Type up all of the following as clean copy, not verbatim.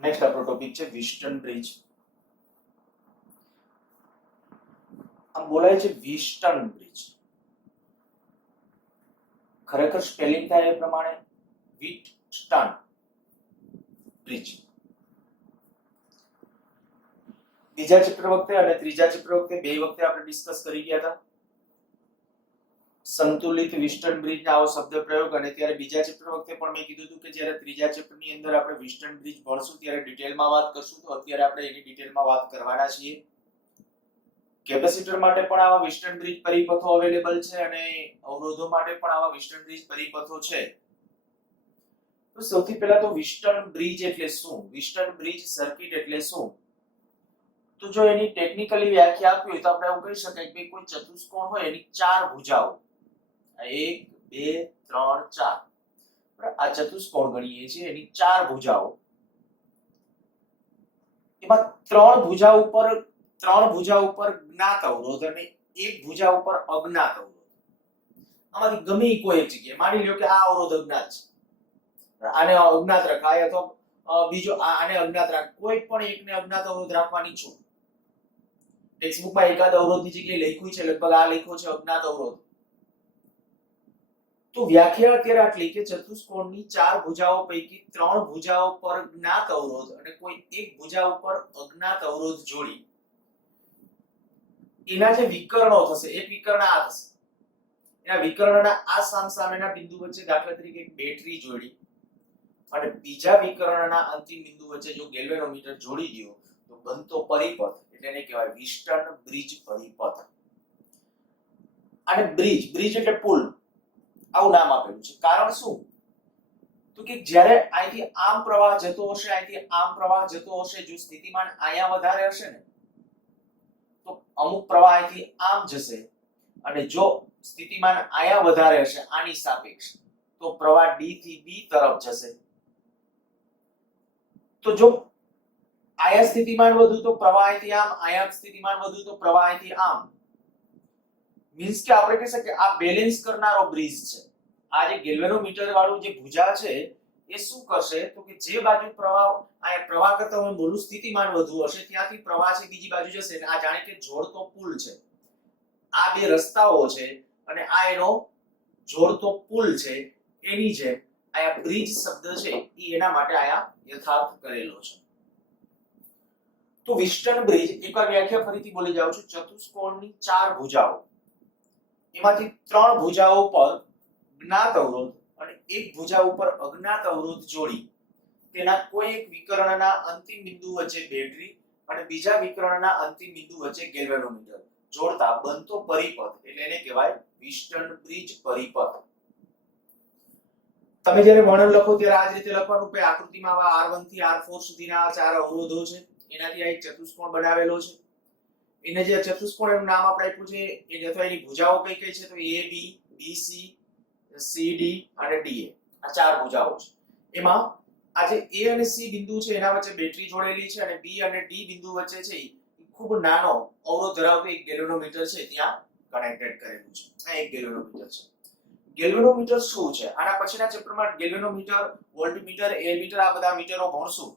Next આપણો topic છે વિસ્ટન bridge. આમ બોલાય છે વિસ્ટન બ્રિજ. ખરેખર સ્પેલિંગ થાય એ પ્રમાણે વિસ્ટન બ્રિજ. બીજા ચેપ્ટર વખતે અને ત્રીજા ચેપ્ટર વખતે બે વખતે આપણે ડિસ્કસ કરી ગયા હતા સંતુલિત વિસ્ટન બ્રિજનો આવો શબ્દ પ્રયોગ, અને ત્યારે બીજા ચેપ્ટર વખતે પણ મેં કીધું હતું કે જ્યારે ત્રીજા ચેપ્ટરની અંદર આપણે વિસ્ટન બ્રિજ ભણશું ત્યારે ડિટેલમાં વાત કરશું. તો અત્યારે આપણે એની ડિટેલમાં વાત કરવાના છીએ. કેપેસિટર માટે પણ આવા વિસ્ટન બ્રિજ પરિપથો અવેલેબલ છે અને અવરોધો માટે પણ આવા વિસ્ટન બ્રિજ પરિપથો છે. તો સૌથી પહેલા તો વિસ્ટન બ્રિજ એટલે શું, વિસ્ટન બ્રિજ સર્કિટ એટલે શું? તો જો એની ટેકનિકલી વ્યાખ્યા આપી હોય તો આપણે એવું કહી શકાય કે કોઈ ચતુષ્કોણ હોય એની ચાર ભુજાઓ, 1 2 3 4, આ ચતુષ્કોણ ગણીએ છીએ એની ચાર ભુજાઓ. એમાં ત્રણ ભુજા ઉપર જ્ઞાત અવરોધ અને એક ભુજા ઉપર અજ્ઞાત અવરોધ. આમાંથી ગમે કોઈ એક જગ્યાએ માની લ્યો કે આ અવરોધ અજ્ઞાત છે, આને અજ્ઞાત રખાય અથવા બીજો આને અજ્ઞાત રાખ, કોઈ પણ એકને અજ્ઞાત અવરોધ રાખવાની છું. ટેક્સ્ટબુકમાં એકાદ અવરોધની જગ્યાએ લખ્યું છે, લગભગ આ લખ્યો છે અજ્ઞાત અવરોધ. તો વ્યાખ્યા અત્યારે આટલી કે ચતુષ્કોણની ચાર ભુજાઓ પૈકી ત્રણ ભુજાઓ પર જ્ઞાત અવરોધ અને કોઈ એક ભુજા ઉપર અજ્ઞાત અવરોધ જોડી એના જે વિકર્ણો થશે, એક વિકર્ણ આ થશે, એના વિકર્ણના આ સામસામેના બિંદુ વચ્ચે દાખલા તરીકે એક બેટરી જોડી અને બીજા વિકર્ણના અંતિમ બિંદુ વચ્ચે જો ગેલ્વેનોમીટર જોડી દો તો બનતો પરિપથ એટલે એને કહેવાય વિસ્ટન બ્રિજ પરિપથ. અને બ્રિજ એટલે પુલ, આવું નામ આપેલું છે. કારણ શું? તો કે જ્યારે અહીંથી આમ પ્રવાહ જતો હશે, અહીંથી આમ પ્રવાહ જતો હશે, જો સ્થિતિમાન અહીંયા વધારે હશે ને તો અમુક પ્રવાહ અહીંથી આમ જશે, અને જો સ્થિતિમાન અહીંયા વધારે હશે આની સાપેક્ષ તો પ્રવાહ ડી થી બી તરફ જશે. તો જો આયા સ્થિતિમાન વધુ તો પ્રવાહ અહીંથી આમ, આયા સ્થિતિમાન વધુ તો પ્રવાહ અહીંથી આમ. મીન્સ કે આપણે કહી શકીએ આ બેલેન્સ કરનારો બ્રિજ છે. આ જે ગેલ્વેનોમીટર વાળું જે ભુજા છે એ શું કરશે તો કે જે બાજુ પ્રવાહ કરતા હું બોલું સ્થિતિમાન વધુ હશે ત્યાંથી પ્રવાહ છે બીજી બાજુ જશે. આ જાણે કે જોડતો પુલ છે. આ બે રસ્તાઓ છે અને આ એનો જોડતો પુલ છે. એની જેમ આયા બ્રિજ શબ્દ છે એ એના માટે આયા યથાર્થ કરેલો છે. તો વિસ્ટન બ્રિજ, એકવાર વ્યાખ્યા ફરીથી બોલી જાઉં છું, ચતુષ્કોણની ચાર ભુજાઓ, એમાંથી ત્રણ ભુજાઓ પર જ્ઞાત અવરોધ અને એક ભુજા ઉપર અજ્ઞાત અવરોધ જોડી તેના કોઈ એક વિકર્ણના અંતિમ બિંદુ વચ્ચે બેટરી અને બીજા વિકર્ણના અંતિમ બિંદુ વચ્ચે ગેલ્વેનોમીટર જોડતા બનતો પરિપથ એટલે એને કહેવાય વિસ્ટન બ્રિજ પરિપથ. તમે જ્યારે વર્ણન લખો ત્યારે આ જ રીતે લખવાનું કે આકૃતિમાં આવા R1 થી R4 સુધીના આ ચાર અવરોધો છે, એનાથી આ એક ચતુષ્કોણ બનાવેલો છે. એને જે ચતુષ્કોણ એનું નામ આપણે આપ્યું છે એ અથવા એની ભુજાઓ કઈ કઈ છે તો AB, BC, CD અને DA, આ ચાર ભુજાઓ છે. એમાં આ જે A અને C બિંદુ છે એના વચ્ચે બેટરી જોડેલી છે અને B અને D બિંદુ વચ્ચે છે ખૂબ નાનો અવરોધ ધરાવતો એક ગેલ્વેનોમીટર છે ત્યાં કનેક્ટેડ કરેલું છે. આ એક ગેલ્વેનોમીટર છે. ગેલ્વેનોમીટર શું છે? આના પછીના ચેપ્ટરમાં ગેલ્વેનોમીટર, વોલ્ટમીટર, એમીટર આ બધા મીટરો ભણશું.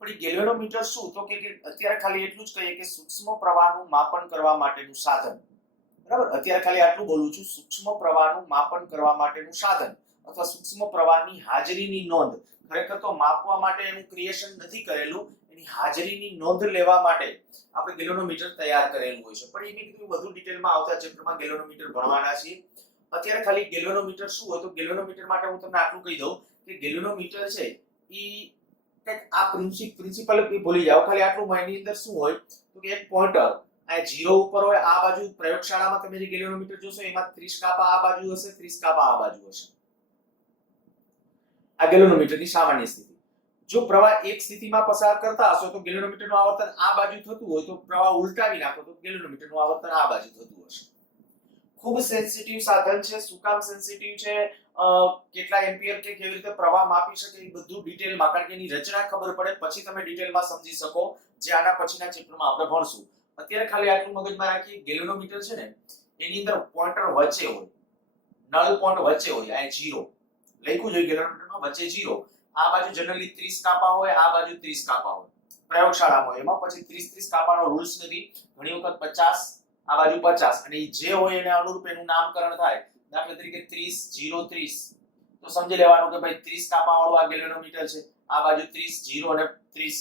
પણ એ ગેલ્વેનોમીટર શું તો કે અત્યારે ખાલી એટલું જ કહીએ કે સૂક્ષ્મ પ્રવાહનું માપન કરવા માટેનું સાધન. બરાબર, અત્યારે ખાલી આટલું બોલું છું, સૂક્ષ્મ પ્રવાહનું માપન કરવા માટેનું સાધન અથવા સૂક્ષ્મ પ્રવાહની હાજરીની નોંધ. ખરેખર તો માપવા માટે એનું ક્રિએશન નથી કરેલું, એની હાજરીની નોંધ લેવા માટે આપણે ગેલ્વેનોમીટર તૈયાર કરેલું હોય છે. પણ એ મેં કીધું વધુ ડિટેલમાં આવતા ચેપ્ટરમાં ગેલ્વેનોમીટર ભણવાના છીએ. અત્યારે ખાલી ગેલ્વેનોમીટર શું હોય તો ગેલ્વેનોમીટર માટે હું તમને આટલું કહી દઉં કે ગેલ્વેનોમીટર છે ઈ આ પ્રિન્સિપલ ભૂલી જાઓ, ખાલી આટલું એની અંદર શું હોય તો કે એક પોઇન્ટર આ 0 ઉપર હોય, આ બાજુ પ્રયોગશાળામાં તમે જે ગેલ્વેનોમીટર જોશો એમાં 30 કાપા આ બાજુ હશે, 30 કાપા આ બાજુ હશે. આ ગેલ્વેનોમીટરની સામાન્ય સ્થિતિ. જો પ્રવાહ એક સ્થિતિમાં પસાર કરતા હશો તો ગેલ્વેનોમીટરનું આવર્તન આ બાજુ થતું હોય તો પ્રવાહ ઉલટાવી નાખો તો ગેલ્વેનોમીટરનું આવર્તન આ બાજુ થતું હશે. ખૂબ સેન્સિટિવ સાધન છે. શું કામ સેન્સિટિવ છે, કેટલા એમ્પિયર કે કેવી રીતે પ્રવાહ માપી શકે એ બધું ડિટેલમાં, કારણ કે એની રચના ખબર પડે પછી તમે ડિટેલમાં સમજી શકો, જે આના પછીના ચેપ્ટરમાં આપણે ભણશું. અત્યારે ખાલી આટલું મગજમાં રાખીએ, ગેલ્વેનોમીટર છે ને એની અંદર પોઇન્ટર વચ્ચે હોય, નલ પોઈન્ટ વચ્ચે હોય, આ 0 લખ્યું છે ગેલ્વેનોમીટરમાં વચ્ચે 0. આ બાજુ જનરલી 30 કાપા હોય, આ બાજુ 30 કાપા હોય પ્રયોગશાળામાં, એમાં પછી 30 કાપાનો રૂલ્સ નથી, ઘણી વખત 50 આ બાજુ 50 અને જે હોય એને અનુરૂપ એનું નામકરણ થાય. દાખલા તરીકે 30 0 30 તો સમજી લેવાનું કે ભાઈ 30 કાપા વાળું આ ગેલ્વેનોમીટર છે, આ બાજુ 30 0 અને 30,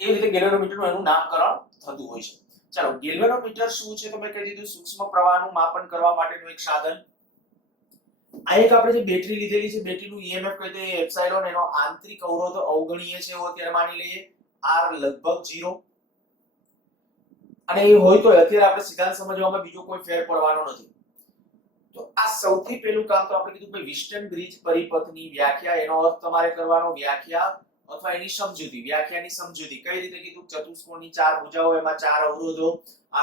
એ રીતે ગેલ્વેનોમીટરનું એનું નામકરણ થતું હોય છે. ચાલો, ગેલ્વેનોમીટર શું છે તો મેં કહી દીધું, સૂક્ષ્મ પ્રવાહનું માપન કરવા માટેનું એક સાધન. આ એક આપણે જે બેટરી લીધેલી છે, બેટરીનું ઈએમએફ કહી દઈએ એપ્સાઇલોન, એનો આંતરિક અવરોધ અવગણીય છે એવો અત્યારે માની લઈએ, R લગભગ 0, અને એ હોય તો અત્યારે આપણે સિદ્ધાંત સમજવામાં બીજો કોઈ ફેર પડવાનો નથી. તો આ સૌથી પહેલું કામ તો આપણે કીધું કે વિસ્ટન બ્રિજ પરિપથની વ્યાખ્યા, એનો અર્થ તમારે કરવાનો, વ્યાખ્યા અથવા એની સમજૂતી. વ્યાખ્યાની સમજૂતી કઈ રીતે કીધું, ચતુષ્કોણની 4 ભુજાઓ, એમાં 4 અવરોધો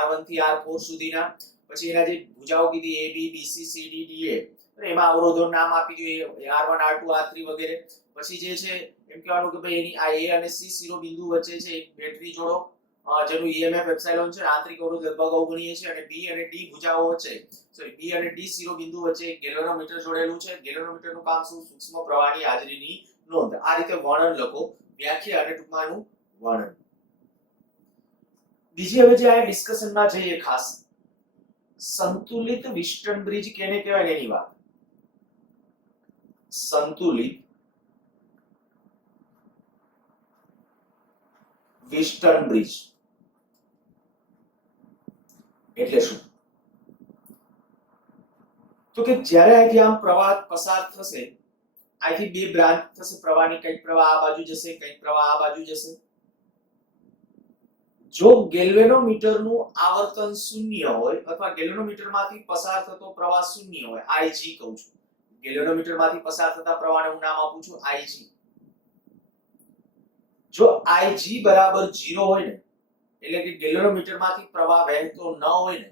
R1 થી R4 સુધીના, પછી એના જે ભુજાઓ કીધી AB BC CD DA, એમાં અવરોધોનું નામ આપી દઈએ, R1 R2 R3 વગેરે. પછી જે છે એમ કહેવાનું કે ભાઈ એની આ A અને C શિરોબિંદુ વચ્ચે છે એક બેટરી જોડો, જેનું ઈએમએફ એપ્સાઇલોન છે, આંતરિક અવરોધ લગભગ અવગણીય છે, અને B અને D ભુજાઓ વચ્ચે, સોરી B અને D શિરોબિંદુ વચ્ચે એક ગેલ્વેનોમીટર જોડેલું છે. ગેલ્વેનોમીટરનું કામ શું, સૂક્ષ્મ પ્રવાહની હાજરીની નોંધ. આ રીતે વર્ણન લખો, વ્યાખ્યા અને ટૂંકમાંનું વર્ણન. બીજી હવે જે આ ડિસ્કશનમાં જઈએ, ખાસ સંતુલિત વિસ્ટન બ્રિજ કેને કહેવાય એની વાત. સંતુલિત વિસ્ટન બ્રિજ એટલે શું? તો કે જ્યારે અહીંથી આમ પ્રવાહ પસાર થશે, અહીંથી બે બ્રાન્ચ થશે પ્રવાહની, કંઈક પ્રવાહ આ બાજુ જશે, કંઈક પ્રવાહ આ બાજુ જશે. જો ગેલ્વેનોમીટરનું આવર્તન શૂન્ય હોય અથવા ગેલ્વેનોમીટરમાંથી પસાર થતો પ્રવાહ શૂન્ય હોય, Ig કહું છું, ગેલ્વેનોમીટરમાંથી પસાર થતા પ્રવાહને હું નામ આપું છું Ig. જો Ig બરાબર 0 હોય ને, એટલે કે ગેલ્વેનોમીટરમાંથી પ્રવાહ વહેતો ન હોય ને,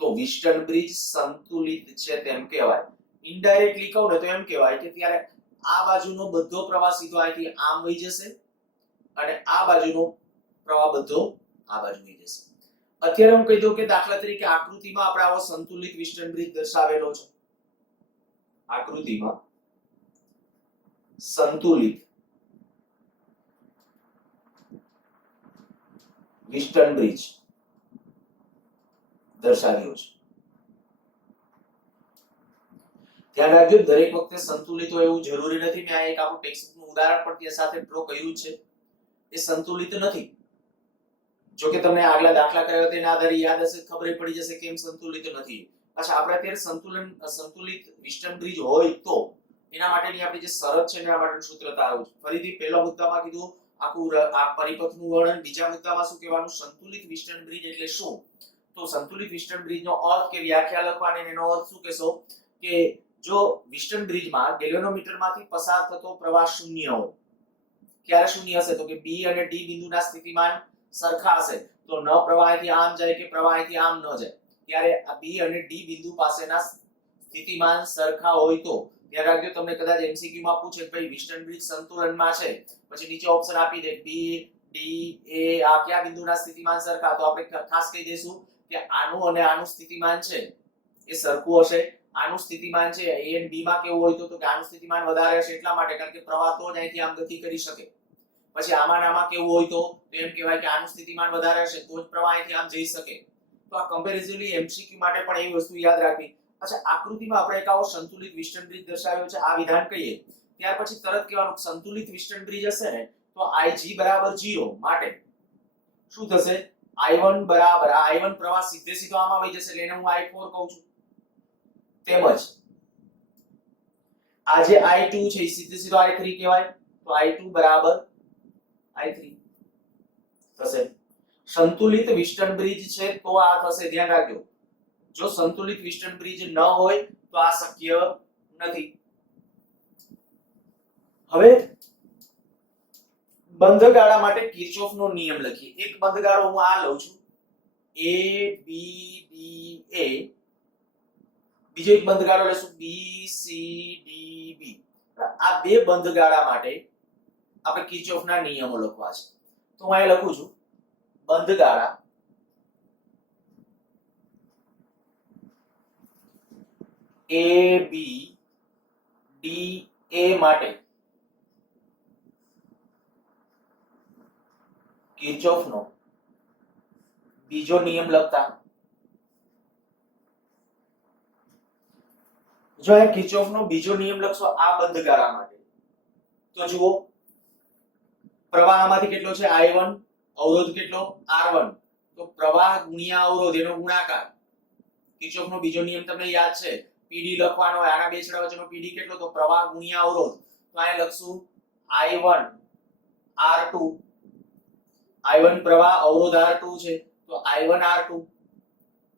તો વિસ્ટન બ્રિજ સંતુલિત છે તેમ કહેવાય. ઇનડાયરેક્ટલી કહું ને તો એમ કહેવાય કે ત્યારે આ બાજુનો બધો પ્રવાહ સીધો અહીંથી આમ વહી જશે અને આ બાજુનો પ્રવાહ બધો આ બાજુ વહી જશે. અત્યારે હું કહી દઉં કે દાખલા તરીકે આકૃતિમાં આપણે આવો સંતુલિત વિસ્ટન બ્રિજ દર્શાવેલો છે. આકૃતિમાં સંતુલિત વિસ્ટન બ્રિજ દર્શાવ્યો છે. ધ્યાન રાખજો, દરેક વખતે સંતુલિત હોય એવું જરૂરી નથી. મેં આ એક આપણું ટેક્સ્ટનું ઉદાહરણ પણ ત્યાં સાથે ડ્રો કર્યું છે, એ સંતુલિત નથી. જો કે તમને આગલા દાખલા કર્યા તેના આધારે યાદ હશે, ખબર પડી જશે કેમ સંતુલિત નથી. અચ્છા, આપણે અત્યારે સંતુલિત વિસ્ટન બ્રિજ હોય તો એના માટેની આપણી જે શરત છે એના માટેનું સૂત્ર તારું છે. ફરીથી પહેલા મુદ્દામાં કીધું આખું આ પરિપથનું વર્ણન, બીજા મુદ્દામાં શું કહેવાનું, સંતુલિત વિસ્ટન બ્રિજ એટલે શું. તો સંતુલિત વિસ્ટન બ્રિજનો અર્થ કે વ્યાખ્યા લખવાની, એનો અર્થ શું કહેશો કે જો વિસ્ટન બ્રિજમાં ગેલ્વેનોમીટરમાંથી પસાર થતો પ્રવાહ શૂન્ય હોય, ક્યારે શૂન્ય હશે તો કે B અને D બિંદુના સ્થિતિમાન સરખા હશે, તો ન પ્રવાહ અહીંથી આમ જાય કે પ્રવાહ અહીંથી આમ ન જાય, ત્યારે આ B અને D બિંદુ પાસેના સ્થિતિમાન સરખા હોય તો. ધ્યાન રાખજો, તમને કદાચ MCQ માં પૂછે કે ભાઈ વિસ્ટન બ્રિજ સંતુલનમાં છે, પછી નીચે ઓપ્શન આપી દે B D A, આ કયા બિંદુના સ્થિતિમાન સરખા, તો આપણે ખાસ કહી દઈશું કે આનું અને આનું સ્થિતિમાન છે એ સરખું હશે. આનું સ્થિતિમાન છે A અને B માં કેવું હોય તો કે આનું સ્થિતિમાન વધારે હશે, એટલા માટે કારણ કે પ્રવાહ તો જ અહીંથી આમ ગતિ કરી શકે. પછી આમાં આમાં કેવું હોય તો એમ કહેવાય કે આનું સ્થિતિમાન વધારે હશે તો જ પ્રવાહ અહીંથી આમ જઈ શકે. તો આ કમ્પેરેટિવલી MCQ માટે પણ એવી વસ્તુ યાદ રાખવી. અચ્છા, આકૃતિમાં આપણે એક આવો સંતુલિત વિસ્ટન બ્રિજ દર્શાવ્યો છે, આ વિધાન કહીએ ત્યાર પછી તરત કહેવાનું સંતુલિત વિસ્ટન બ્રિજ હશે ને તો Ig બરાબર 0 માટે શું થશે, I1 બરાબર, આ I1 પ્રવાહ સીધે સીધો આમાં વહી જશે એટલે એને હું I4 કહું છું. તેમજ આ જે I2 છે એ સીધે સીધો I3 કહેવાય, તો I2 બરાબર I3 થશે. સંતુલિત વિસ્ટન બ્રિજ છે તો આ થશે. ધ્યાન રાખજો, જો સંતુલિત વિસ્ટન બ્રિજ ન હોય તો આ શક્ય નથી. હવે બંધગાળા માટે કિર્ચોફનો નિયમ લખીએ. એક બંધગાળો હું આ લઉં છું A B D A, બીજો એક બંધગાળો લેશું B C D B. આ બે બંધગાળા માટે આપણે કિર્ચોફના નિયમો લખવા છે. તો હું અહીં લખું છું બંધગાળા A B D એ માટે કિર્ચોફનો બીજો નિયમ લખતા જો આ કિર્ચોફનો બીજો નિયમ લખશો આ બંધગાળા માટે તો જુઓ પ્રવાહ આમાંથી કેટલો છે I1 અવરોધ કેટલો R1 તો પ્રવાહ ગુણ્યા અવરોધ એનો ગુણાકાર કિર્ચોફનો બીજો નિયમ તમને યાદ છે PD લખવાનો હોય આના બે છેડા વચ્ચેનો PD કેટલો તો પ્રવાહ ગુણ્યા અવરોધ તો અહીંયા લખશું I1 R2 I1 પ્રવાહ અવરોધ R2 છે તો I1 R2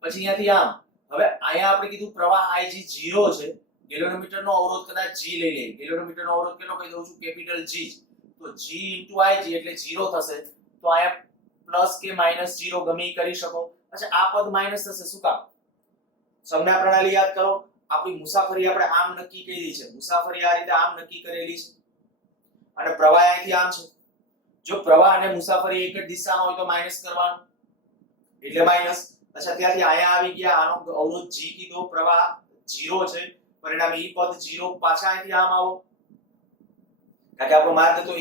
પછી અહીંયાથી આમ હવે અહીંયા આપણે કીધું પ્રવાહ Ig 0 છે ગેલોનોમીટરનો અવરોધ કદાચ G લઈ લઈએ ગેલોનોમીટરનો અવરોધ કેટલો કહી દઉં છું કેપિટલ G તો G Ig એટલે 0 થશે તો અહીંયા પ્લસ કે માઈનસ 0 ગમે ઈ કરી શકો અચ્છા આ પદ માઈનસ થશે શું કામ સંજ્ઞા પ્રણાલી યાદ કરો આપણી મુસાફરી આપણે આમ નક્કી કરી છે મુસાફરી આ રીતે આમ નક્કી કરેલી છે અને પ્રવાહ અહીંથી આમ છે જો પ્રવાહ અને મુસાફરી એક જ દિશામાં હોય તો માઈનસ કરવાનું એટલે માઈનસ અચ્છા ત્યાંથી અહીંયા આવી ગયા આનો અવરોધ G કીધો પ્રવાહ 0 છે પરિણામે ઈ પદ 0 પાછા અહીંથી આમ આવો કારણ કે આપણો માર્ગ હતો A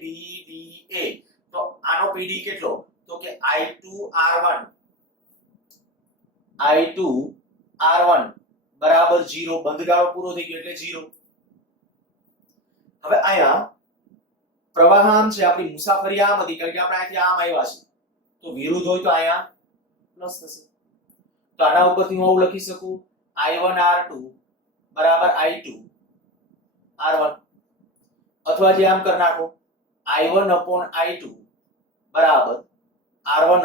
B D A તો આનો PD કેટલો તો કે I2 R1 બરાબર 0 બંધગાળો પૂરો થઈ ગયો એટલે 0 હવે અહીંયા પ્રવાહ આમ છે આપણી મુસાફરી આમ હતી કારણ કે આપણે અહીંથી આમ આવ્યા છે તો વિરુદ્ધ હોય તો અહીંયા પ્લસ થશે તો આના ઉપરથી હું લખી શકું I1 R2 બરાબર I2 R1 અથવા જે આમ કરી નાખો I1 I2 બરાબર R1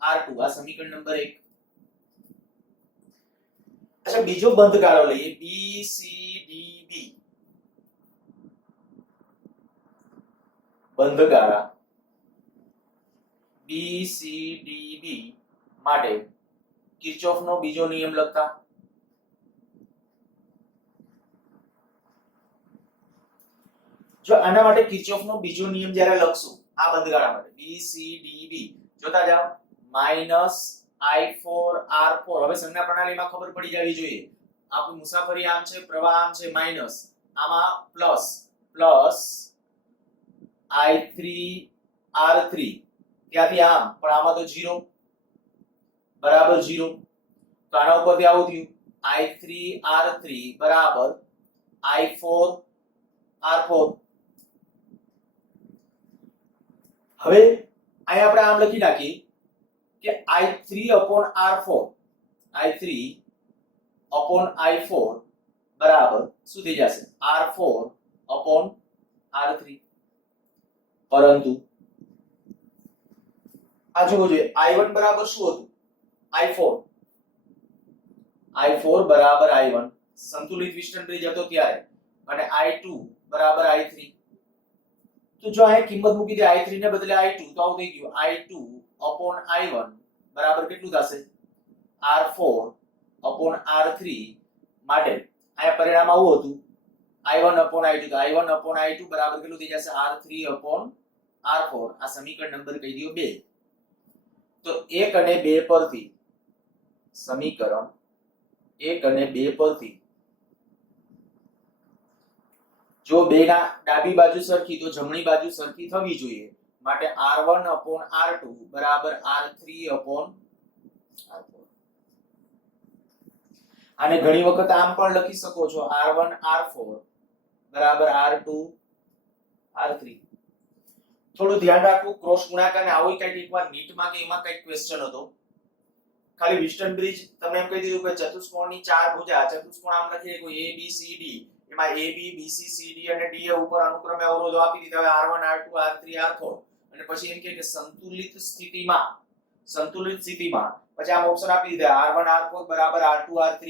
R2 આ સમીકરણ નંબર 1 अच्छा बीजो બંધગાળો લઈએ BCDB બંધગાળા BCDB માટે કિર્ચોફનો બીજો નિયમ લખતા જો આના માટે કિર્ચોફનો બીજો નિયમ જ્યારે લખશું આ બંધગાળા માટે BCDB જોતા જાઓ -I4R4 હવે સંજ્ઞા પ્રણાલીમાં ખબર પડી જવી જોઈએ આપણી મુસાફરી આમ છે પ્રવાહ આમ છે માઈનસ આમાં પ્લસ I3R3 ત્યાંથી આમ પણ આમાં તો 0 બરાબર 0 તો આના ઉપરથી આવું થયું I3R3 બરાબર I4R4 હવે અહીંયા આપણે આમ લખી નાખીએ કે I3/R4 બરાબર શું થઈ જશે R4/R3 પરંતુ આ જોવો જોઈએ I1 બરાબર શું હતું I4 બરાબર I1 સંતુલિત વિસ્ટન બ્રિજ હતો ત્યારે અને I2 બરાબર I3 તો જો આ કિંમત મૂકી દે I3 ને બદલે I2 તો આવું થઈ ગયું I2/I1 બરાબર કેટલું થશે R4/R3 માટે આ પરિણામ આવું હતું I1/I2 તો I1/I2 બરાબર કેટલું થઈ જશે R3/R4 આ સમીકરણ નંબર કહી દયો 2 તો 1 અને 2 પરથી સમીકરણ 1 અને 2 પરથી જો બેના ડાબી બાજુ સરખી તો જમણી બાજુ સરખી થવી જોઈએ માટે R1/R2 બરાબર R3/R4 આને ઘણી વખત આમ પણ લખી શકો છો R1/R4 બરાબર R2/R3 થોડું ધ્યાન રાખવું ક્રોસ ગુણાકાર ને આવું કંઈક એકવાર નીટમાં કે એમાં કંઈક ક્વેશ્ચન હતો ખાલી વિસ્ટન બ્રિજ તમને એમ કહી દીધું કે ચતુષ્કોણની ચાર ભુજા ચતુષ્કોણ આમ લખીએ કોઈ A B C D એમાં AB BC CD અને DA ઉપર અનુક્રમે અવરોધો આપી દીધા હવે R1 R2 R3 R4 અને પછી એમ કહે કે સંતુલિત સ્થિતિમાં પછી આમ ઓપ્શન આપી દીધા R1 R4 બરાબર R2 R3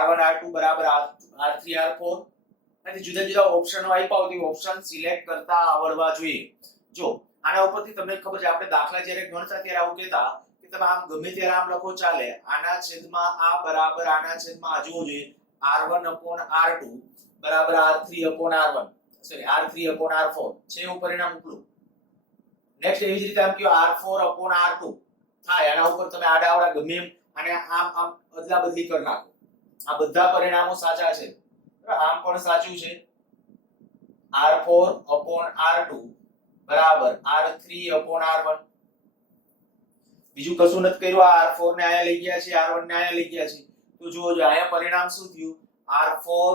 R1 R2 બરાબર R3 R4 અને જુદા જુદા ઓપ્શનો આપ્યા હોય તો ઓપ્શન સિલેક્ટ કરતા આવડવા જોઈએ જો આના ઉપરથી તમને ખબર છે આપણે દાખલા જ્યારે ગણતા ત્યારે આવું કહેતા કે તમે આમ ગમે ત્યારે આમ લખો ચાલે આના છેદમાં આ બરાબર આના છેદમાં આ જોવું જોઈએ R1/R2 બરાબર R3/R1 સોરી R3/R4 છે એવું પરિણામ ઉપલું નેક્સ્ટ એવી જ રીતે આમ કયો R4/R2 થાય આના ઉપર તમે આડા આવડા ગમે એમ અને આમ અદલા બદલી કરી નાખો આ બધા પરિણામો સાચા છે આમ પણ સાચું છે r4 upon r2 બરાબર r3 upon r1. બીજું કશું નથી કર્યું. આ r4 ને આયા લઈ ગયા છે, r1 ને આયા લઈ ગયા છે. તો જુઓ જો આયા પરિણામ શું થયું? r4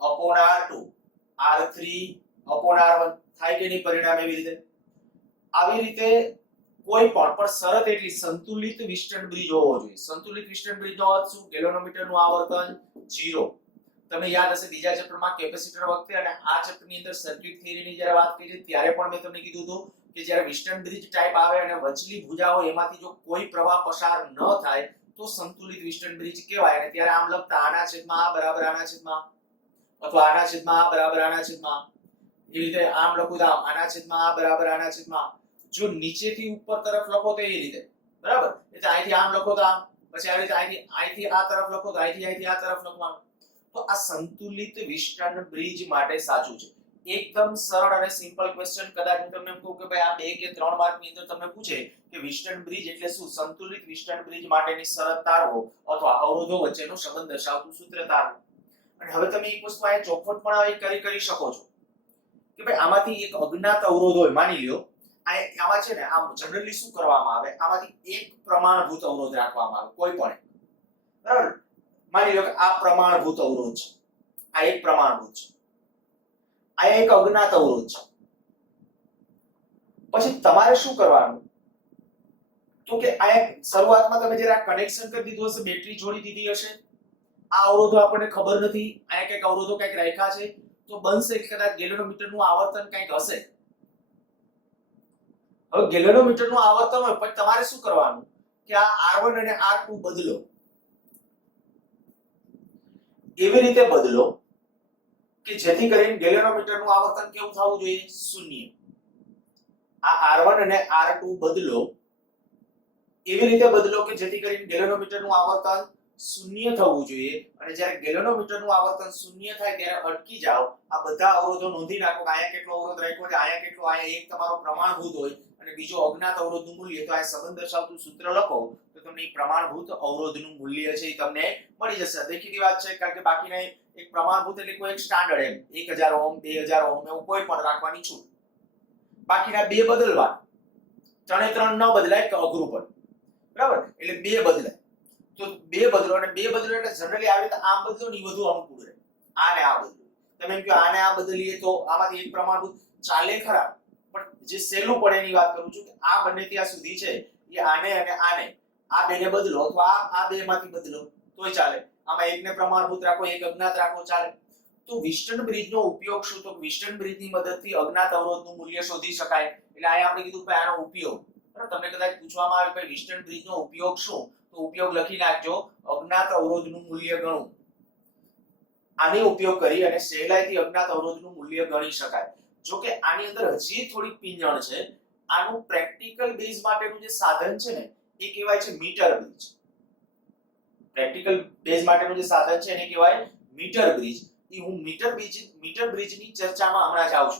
upon r2 r3 upon r1 થાય કે નહીં પરિણામ એવી રીતે? આવી રીતે કોઈ પણ શરત એટલી સંતુલિત વિસ્ટર્ન બ્રિજ હોવો જોઈએ. સંતુલિત વિસ્ટર્ન બ્રિજનો અર્થ શું? ગેલ્વેનોમીટરનું આવર્તન 0. તમને યાદ હશે બીજા ચેપ્ટરમાં કેપેસિટર વખતે અને આ ચેપ્ટરની અંદર સર્કિટ થિયરીની જ્યારે વાત કરી ત્યારે પણ મેં તમને કીધું હતું કે જ્યારે વિસ્ટર્ન બ્રિજ ટાઈપ આવે અને વચલી ભુજાઓ એમાંથી જો કોઈ પ્રવાહ પસાર ન થાય તો સંતુલિત વિસ્ટર્ન બ્રિજ કહેવાય. અને ત્યારે આમ લખતા આના છેદમાં આ બરાબર આના છેદમાં અથવા આના છેદમાં આ બરાબર આના છેદમાં, એ રીતે આમ લખું તો આના છેદમાં આ બરાબર આના છેદમાં. જો નીચેથી ઉપર તરફ લખો તો એ રીતે બરાબર, એટલે અહીંથી આમ લખો તો આમ, પછી આ રીતે અહીંથી આ તરફ લખો તો અહીંથી આ તરફ લખવાનું. તો આ સંતુલિત વિસ્ટર્ન બ્રિજ માટે સાચું છે. એકદમ સરળ અને સિમ્પલ ક્વેશ્ચન. કદાચ હું તમને એમ કહું કે ભાઈ આ 2 કે 3 માર્ક ની અંદર તમને પૂછે કે વિસ્ટર્ન બ્રિજ એટલે શું? સંતુલિત વિસ્ટર્ન બ્રિજ માટેની શરત તારવો અથવા અવરોધો વચ્ચેનો સંબંધ દર્શાવતું સૂત્ર તારવો. અને હવે તમે એક વસ્તુ આ ચોખવટપણ કરી શકો છો કે ભાઈ આમાંથી એક અજ્ઞાત અવરોધ હોય. માની લ્યો આમાં છે ને આમ જનરલી શું કરવામાં આવે, આમાંથી એક પ્રમાણભૂત અવરોધ રાખવામાં આવે કોઈ પણ, બરાબર? માની લો કે આ પ્રમાણભૂત અવરોધ છે, આ એક પ્રમાણભૂત છે, આ એક અજ્ઞાત અવરોધ છે. પછી તમારે શું કરવાનું? તો કે આ શરૂઆતમાં તમે જ્યારે આ કનેક્શન કરી દીધું હશે, બેટરી જોડી દીધી હશે, આ અવરોધો આપણને ખબર નથી, આ કંઈક અવરોધો કંઈક રાખ્યા છે, તો બનશે કદાચ ગેલ્વેનોમીટરનું આવર્તન કંઈક હશે. હવે ગેલ્વેનોમીટરનું આવર્તન હોય પછી તમારે શું કરવાનું કે આ R1 અને R2 બદલો. એવી રીતે બદલો કે જેથી કરીને ગેલ્વેનોમીટરનું આવર્તન કેવું થવું જોઈએ? 0. આ R1 અને R2 બદલો એવી રીતે બદલો કે જેથી કરીને ગેલ્વેનોમીટરનું આવર્તન 0 થવું જોઈએ. અને જ્યારે ગેલ્વેનોમીટરનું આવર્તન 0 થાય ત્યારે અટકી જાઓ. આ બધા અવરોધો નોંધી નાખો કે અહીંયા કેટલો અવરોધ રાખ્યો છે, અહીંયા કેટલો, અહીંયા એક તમારો પ્રમાણભૂત હોય અને બીજો અજ્ઞાત અવરોધનું મૂલ્ય. તો આ સંબંધ દર્શાવતું સૂત્ર લખો તો તમને પ્રમાણભૂત અવરોધનું મૂલ્ય છે એ તમને મળી જશે. દેખીતી વાત છે, કારણ કે બાકીના એક પ્રમાણભૂત એટલે કોઈ એક સ્ટાન્ડર્ડ એમ 1000 ઓહ્મ 2000 ઓહ્મ એવું કોઈ પણ રાખવાની છૂટ. બાકીના બે બદલવા, 3 ન બદલાય કે અઘરું પડે, બરાબર? એટલે બે બદલાય તો બે બદલો. અને બે બદલો એટલે જનરલી આવી રીતે આમ બદલો ને વધુ અનુકૂળ રહે. આને આ બદલો, તમે એમ કહો આને આ બદલીએ તો આમાંથી એક પ્રમાણભૂત ચાલે ખરા, પણ જે સહેલું પડે એની વાત કરું છું કે આ બંને ત્યાં સુધી છે એ આને અને આને આ બેને બદલો અથવા આ બેમાંથી બદલો તોય ચાલે. આમાં એકને પ્રમાણભૂત રાખો, એક અજ્ઞાત રાખો, ચાલે. તો વિસ્ટર્ન બ્રિજનો ઉપયોગ શું? તો વિસ્ટર્ન બ્રિજની મદદથી અજ્ઞાત અવરોધનું મૂલ્ય શોધી શકાય. એટલે અહીંયા આપણે કીધું કે આનો ઉપયોગ, બરાબર? તમને કદાચ પૂછવામાં આવે કે વિસ્ટર્ન બ્રિજનો ઉપયોગ શું, તો ઉપયોગ લખી નાખજો, અજ્ઞાત અવરોધનું મૂલ્ય ગણવું. આનો ઉપયોગ કરી અને સહેલાઈથી અજ્ઞાત અવરોધનું મૂલ્ય ગણી શકાય. જો કે આની અંદર હજી થોડી પીંજણ છે. આનું પ્રેક્ટિકલ બેઝ માટેનું જે સાધન છે ને એ કહેવાય છે મીટર બ્રિજ. પ્રેક્ટિકલ બેઝ માટેનું જે સાધન છે એને કહેવાય મીટર બ્રિજ. એ હું મીટર બ્રિજની ચર્ચામાં હમણાં જ આવું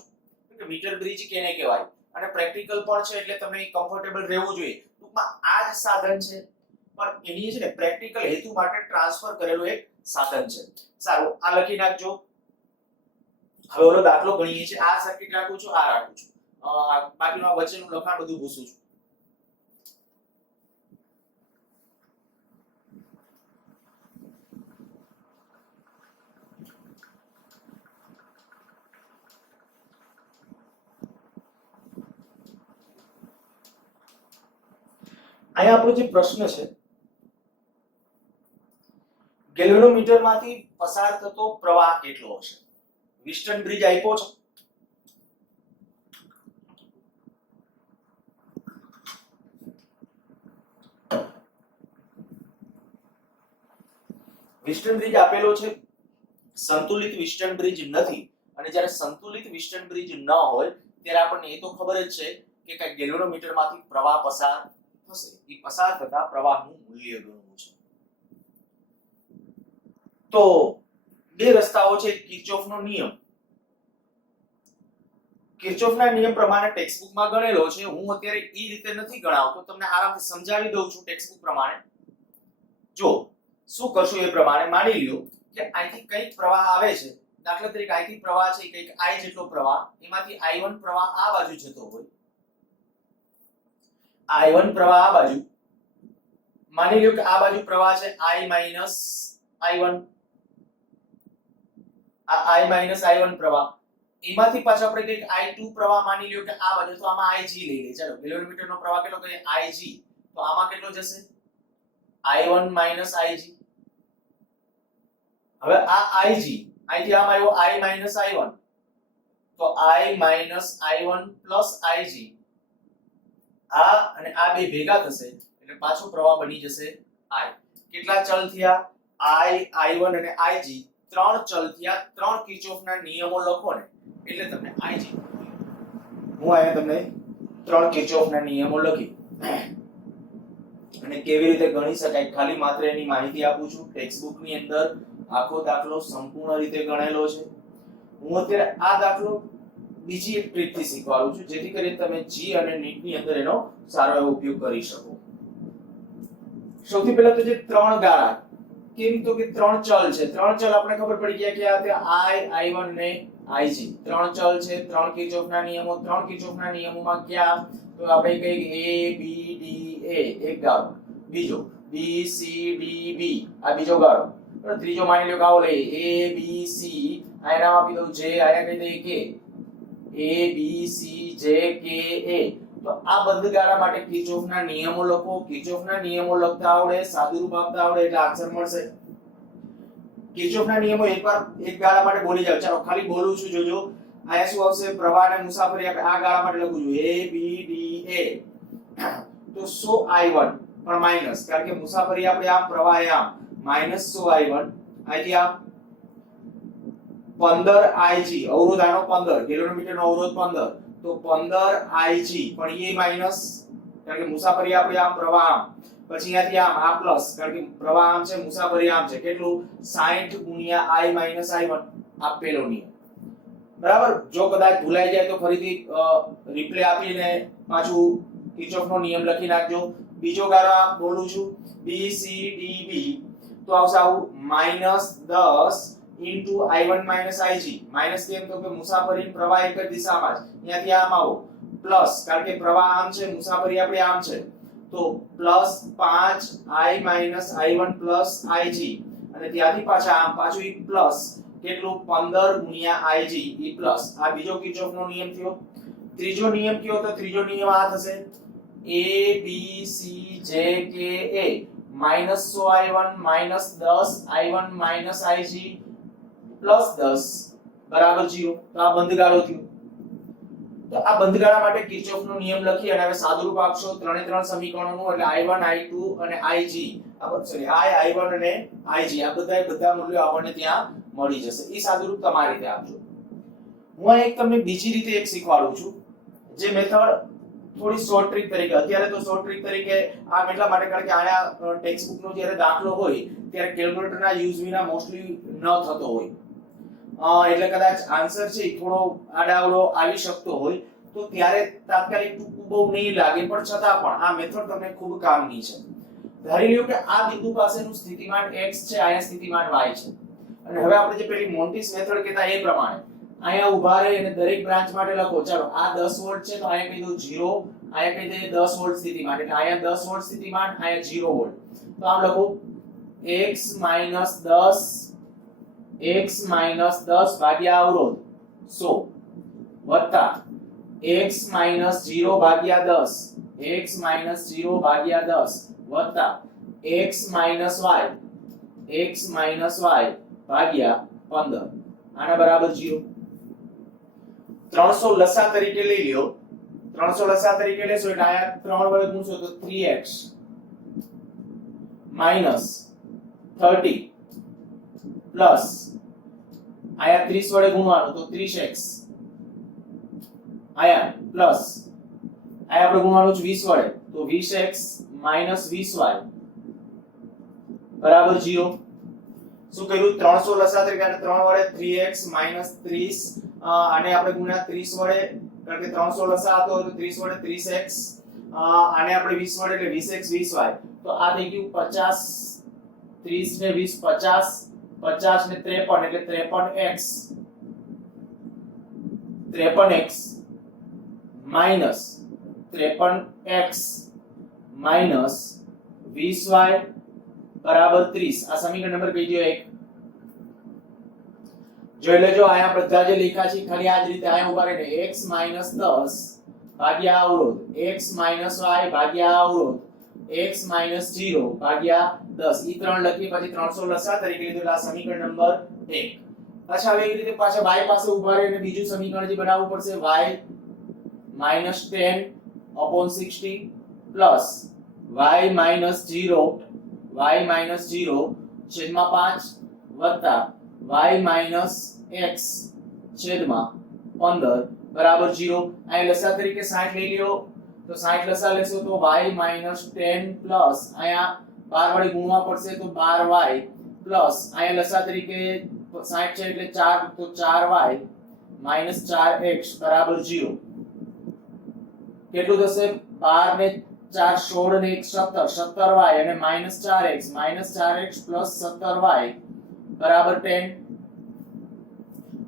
છું કે મીટર બ્રિજ કેને કહેવાય અને પ્રેક્ટિકલ પણ છે એટલે તમને કમ્ફર્ટેબલ રહેવું જોઈએ. ટૂંકમાં આ જ સાધન છે પણ એની છે ને પ્રેક્ટિકલ હેતુ માટે ટ્રાન્સફર કરેલું એક સાધન છે. સારું, આ લખી નાખજો. હવે ઓલો દાખલો ગણીએ છીએ. આ સર્કિટ રાખું છું, આ રાખું છું, બાકીનું આ વચ્ચેનું લખાણ બધું ભૂસું છું. અહીંયા આપણો જે પ્રશ્ન છે, ગેલ્વેનોમીટરમાંથી પસાર થતો પ્રવાહ કેટલો હશે? વિસ્ટર્ન બ્રિજ આપ્યો છે, વિસ્ટર્ન બ્રિજ આપેલો છે, સંતુલિત વિસ્ટર્ન બ્રિજ નથી. અને જ્યારે સંતુલિત વિસ્ટર્ન બ્રિજ ન હોય ત્યારે આપણને એ તો ખબર જ છે કે કઈ ગેલ્વેનોમીટરમાંથી પ્રવાહ પસાર થશે. એ પસાર થતા પ્રવાહનું મૂલ્ય ગણવું છે. તો બે રસ્તાઓ છે. કિર્ચોફનો નિયમ, કિર્ચોફના નિયમ પ્રમાણે ટેક્સ્ટબુકમાં ગણેલો છે. હું અત્યારે એ રીતે નથી ગણાવતો, તમને આરામથી સમજાવી દઉં છું ટેક્સ્ટબુક પ્રમાણે. જો શું કરશું એ પ્રમાણે માની લ્યો કે અહીંથી કંઈક પ્રવાહ આવે છે દાખલા તરીકે અહીંથી પ્રવાહ છે કંઈક I જેટલો પ્રવાહ, એમાંથી I1 પ્રવાહ આ બાજુ જતો હોય, I1 પ્રવાહ આ બાજુ, માની લ્યો કે આ બાજુ પ્રવાહ છે I માઈનસ I1, આ I માઈનસ I1 પ્રવાહ, એમાંથી પાછો આપણે કંઈક I2 પ્રવાહ માની લ્યો કે આ બાજુ, તો આમાં Ig લઈ લે. ચાલો કિલોમીટરનો પ્રવાહ કેટલો કહીએ Ig, તો આમાં કેટલો જશે I1 માઈનસ Ig. હવે આ Ig અહીંથી આમ આવ્યો I માઈનસ I1, તો I minus I1 plus Ig, આ અને આ બે ભેગા થશે એટલે પાછો પ્રવાહ બની જશે I. કેટલા ચલ થયા I, I1 અને Ig, ત્રણ ચલ થયા, ત્રણ કિર્ચોફના નિયમો લખો ને એટલે તમને Ig. હું અહીંયા તમને ત્રણ કિર્ચોફના નિયમો લખી અને કેવી રીતે ગણી શકાય ખાલી માત્ર એની માહિતી આપું છું. ટેક્સ્ટ ની અંદર આખો દાખલો સંપૂર્ણ રીતે ગણેલો છે. હું અત્યારે આ દાખલો બીજી એક ટ્રીક થી શીખવાડું છું જેથી કરીને તમે જી અને નીટ ની અંદર એનો સારો એવો ઉપયોગ કરી શકો. સૌથી પહેલા તો જે ત્રણ ગાળા, કેમ તો કે ત્રણ ચલ છે, ત્રણ ચલ આપણે ખબર પડી ગયા કે આ I, I1 ને Ig ત્રણ ચલ છે, ત્રણ કિર્ચોફના નિયમો, ત્રણ કિર્ચોફના નિયમોમાં ક્યાં તો આપણે કહીએ A B D A એક ગાળો, બીજો B C D B આ બીજો ગાળો, ત્રીજો માની લો કે આવો લઈએ A B C, આયા નામ આપી દઉં J, આયા કહી દઈએ K, A B C J K A. તો આ બંધ ગાળા માટે કિર્ચોફના નિયમો લખો. કિર્ચોફના નિયમો લખતા આવડે, સાદુરૂપ આપતા આવડે એટલે આન્સર મળશે. કિર્ચોફના નિયમો એકવાર એક ગાળા માટે બોલી જાવ. ચાલો ખાલી બોલું છું, જોજો. આયા શું આવશે પ્રવાહ અને મુસાફરી, આપણે આ ગાળા માટે લખું છું A B D A. તો 100 I1 પણ માઈનસ, કારણ કે મુસાફરી આપણે આમ, પ્રવાહ આમ, માઈનસ 100 I1, અહીંથી આમ 15 Ig, અવરોધ આનો 15, કિલોમીટરનો અવરોધ 15, તો 15 Ig પણ એ માઈનસ, કારણ કે મુસાફરી આપણે આમ, પ્રવાહ આમ, પછી અહીંયાથી આમ આ પ્લસ, કારણ કે પ્રવાહ આમ છે, મુસાફરી આમ છે, કેટલું 60 ગુણ્યા I માઈનસ I1, આ પેલો નિયમ. બરાબર. જો કદાચ ભૂલાઈ જાય તો ફરીથી રિપ્લે આપીને પાછું કિર્ચોફનો નિયમ લખી નાખજો. બીજો ગાળો બોલું છું B C D B, તો આવશે આવું -10 into I1 minus Ig. Minus કેમ તો કે મુસાફરી પ્રવાહ એક જ દિશામાં છે, અહીંયાથી આમ આવો, પ્લસ કારણ કે પ્રવાહ આમ છે, મુસાફરી આપણી આમ છે, તો plus 5 I minus I1 plus Ig, અને ત્યાંથી પાછા આમ, પાછું ઈ પ્લસ, કેટલું 15 ગુણ્યા Ig ઈ પ્લસ. આ બીજો કિર્ચોફનો નિયમ થયો. ત્રીજો નિયમ કયો તો ત્રીજો નિયમ આ થશે A B C J K A, -100 I1 -10 I1 minus Ig plus 10 બરાબર 0. તો આ બંધગાળો થયો. તો આ બંધગાળા માટે કિર્ચોફનો નિયમ લખી અને હવે સાદુરૂપ આપશો ત્રણે ત્રણ સમીકરણોનું, એટલે I1 I2 અને Ig, સોરી I1 અને Ig, આ બધા મૂલ્યો આપણને ત્યાં મળી જશે. એ સાદુરૂપ તમારી રીતે આપજો. હું એક તમને બીજી રીતે એક શીખવાડું છું, જે મેથડ થોડી શોર્ટ ટ્રીક તરીકે, અત્યારે તો શોર્ટ ટ્રીક તરીકે આ એટલા માટે કારણ કે આયા ટેક્સ્ટ બુક નો જ્યારે દાખલો હોય ત્યારે કેલ્ક્યુલેટરના યુઝ વિના મોસ્ટલી ન થતો હોય, એટલે કદાચ આન્સર છે થોડો આડાવડો આવી શકતો હોય, તો ત્યારે તાત્કાલિક ટૂંકું બહુ નહીં લાગે, પણ છતાં પણ આ મેથડ તમને ખૂબ કામની છે. ધારી લ્યો કે આ બિંદુ પાસેનું સ્થિતિમાન x છે, અહીંયા સ્થિતિમાન y છે, અને હવે આપણે જે પેલી મોન્ટીસ મેથડ કહેતા એ પ્રમાણે અહીંયા ઊભા રહી અને દરેક બ્રાન્ચ માટે લખો. ચાલો આ 10 વોલ્ટ છે, તો અહીંયા કહી દઉં 0, અહીંયા કહી દઈએ 10 વોલ્ટ સ્થિતિમાન, એટલે અહીંયા 10 વોલ્ટ સ્થિતિમાન, અહીંયા 0 વોલ્ટ. તો આમ લખો x - 10 ભાગ્યા અવરોધ 100 વત્તા x - 0 ભાગ્યા 10, x - 0 ભાગ્યા 10 વત્તા x - y ભાગ્યા 15, આના બરાબર 0. 300 લસા તરીકે લઈ લ્યો. 300 લસા તરીકે લેશો એટલે આયા 3 વડે ગુણશો તો 3x minus 30 પ્લસ આયા 30 વડે ગુણવાનું તો 30x, આયા પ્લસ આયા આપણે ગુણવાનું છે 20 વડે તો 20x minus 20y બરાબર 0. શું કર્યું 300 લસા તરીકે 3 વડે 3x minus 30, આને આપણે ગુણ્યા 30 વડે, કારણ કે 300 લસા હતો તો 30 વડે 30x, આને આપણે 20 વડે એટલે 20x 20y, તો આ થઈ ગયું 50, 30 ને 20 50, 50 ને 53 એટલે 53x minus 53x minus 20y બરાબર 30. આ સમીકરણ નંબર કઈ ગયો 1. જોઈ લેજો આયા બધા જે લખ્યા છે ખાલી આ જ રીતે આયા ઉભા રહીને x 10 ભાગ્યા અવરોધ x y ભાગ્યા અવરોધ x 0 ભાગ્યા 10 ઈ ત્રણ લખી પછી 300 લસા તરીકે લીધો. આ સમીકરણ નંબર 1. અચ્છા હવે એ રીતે પાછા y પાસે ઉભા રહીને બીજું સમીકરણ જે બનાવવું પડશે y -10/60 પ્લસ y -0 છેદમાં 5 વત્તા y - x છેદમાં 15 બરાબર 0. અહીં લસા તરીકે 60 લઈ લ્યો તો 60 લસા લેશો તો y -10 પ્લસ અહીંયા 12 વડે ગુણવા પડશે તો 12y પ્લસ અહીંયા લસા તરીકે 60 છે એટલે 4 તો 4y -4x બરાબર 0. કેટલું થશે 12 ને 4 16 ને 1 17 17y અને -4x પ્લસ 17y બરાબર 10.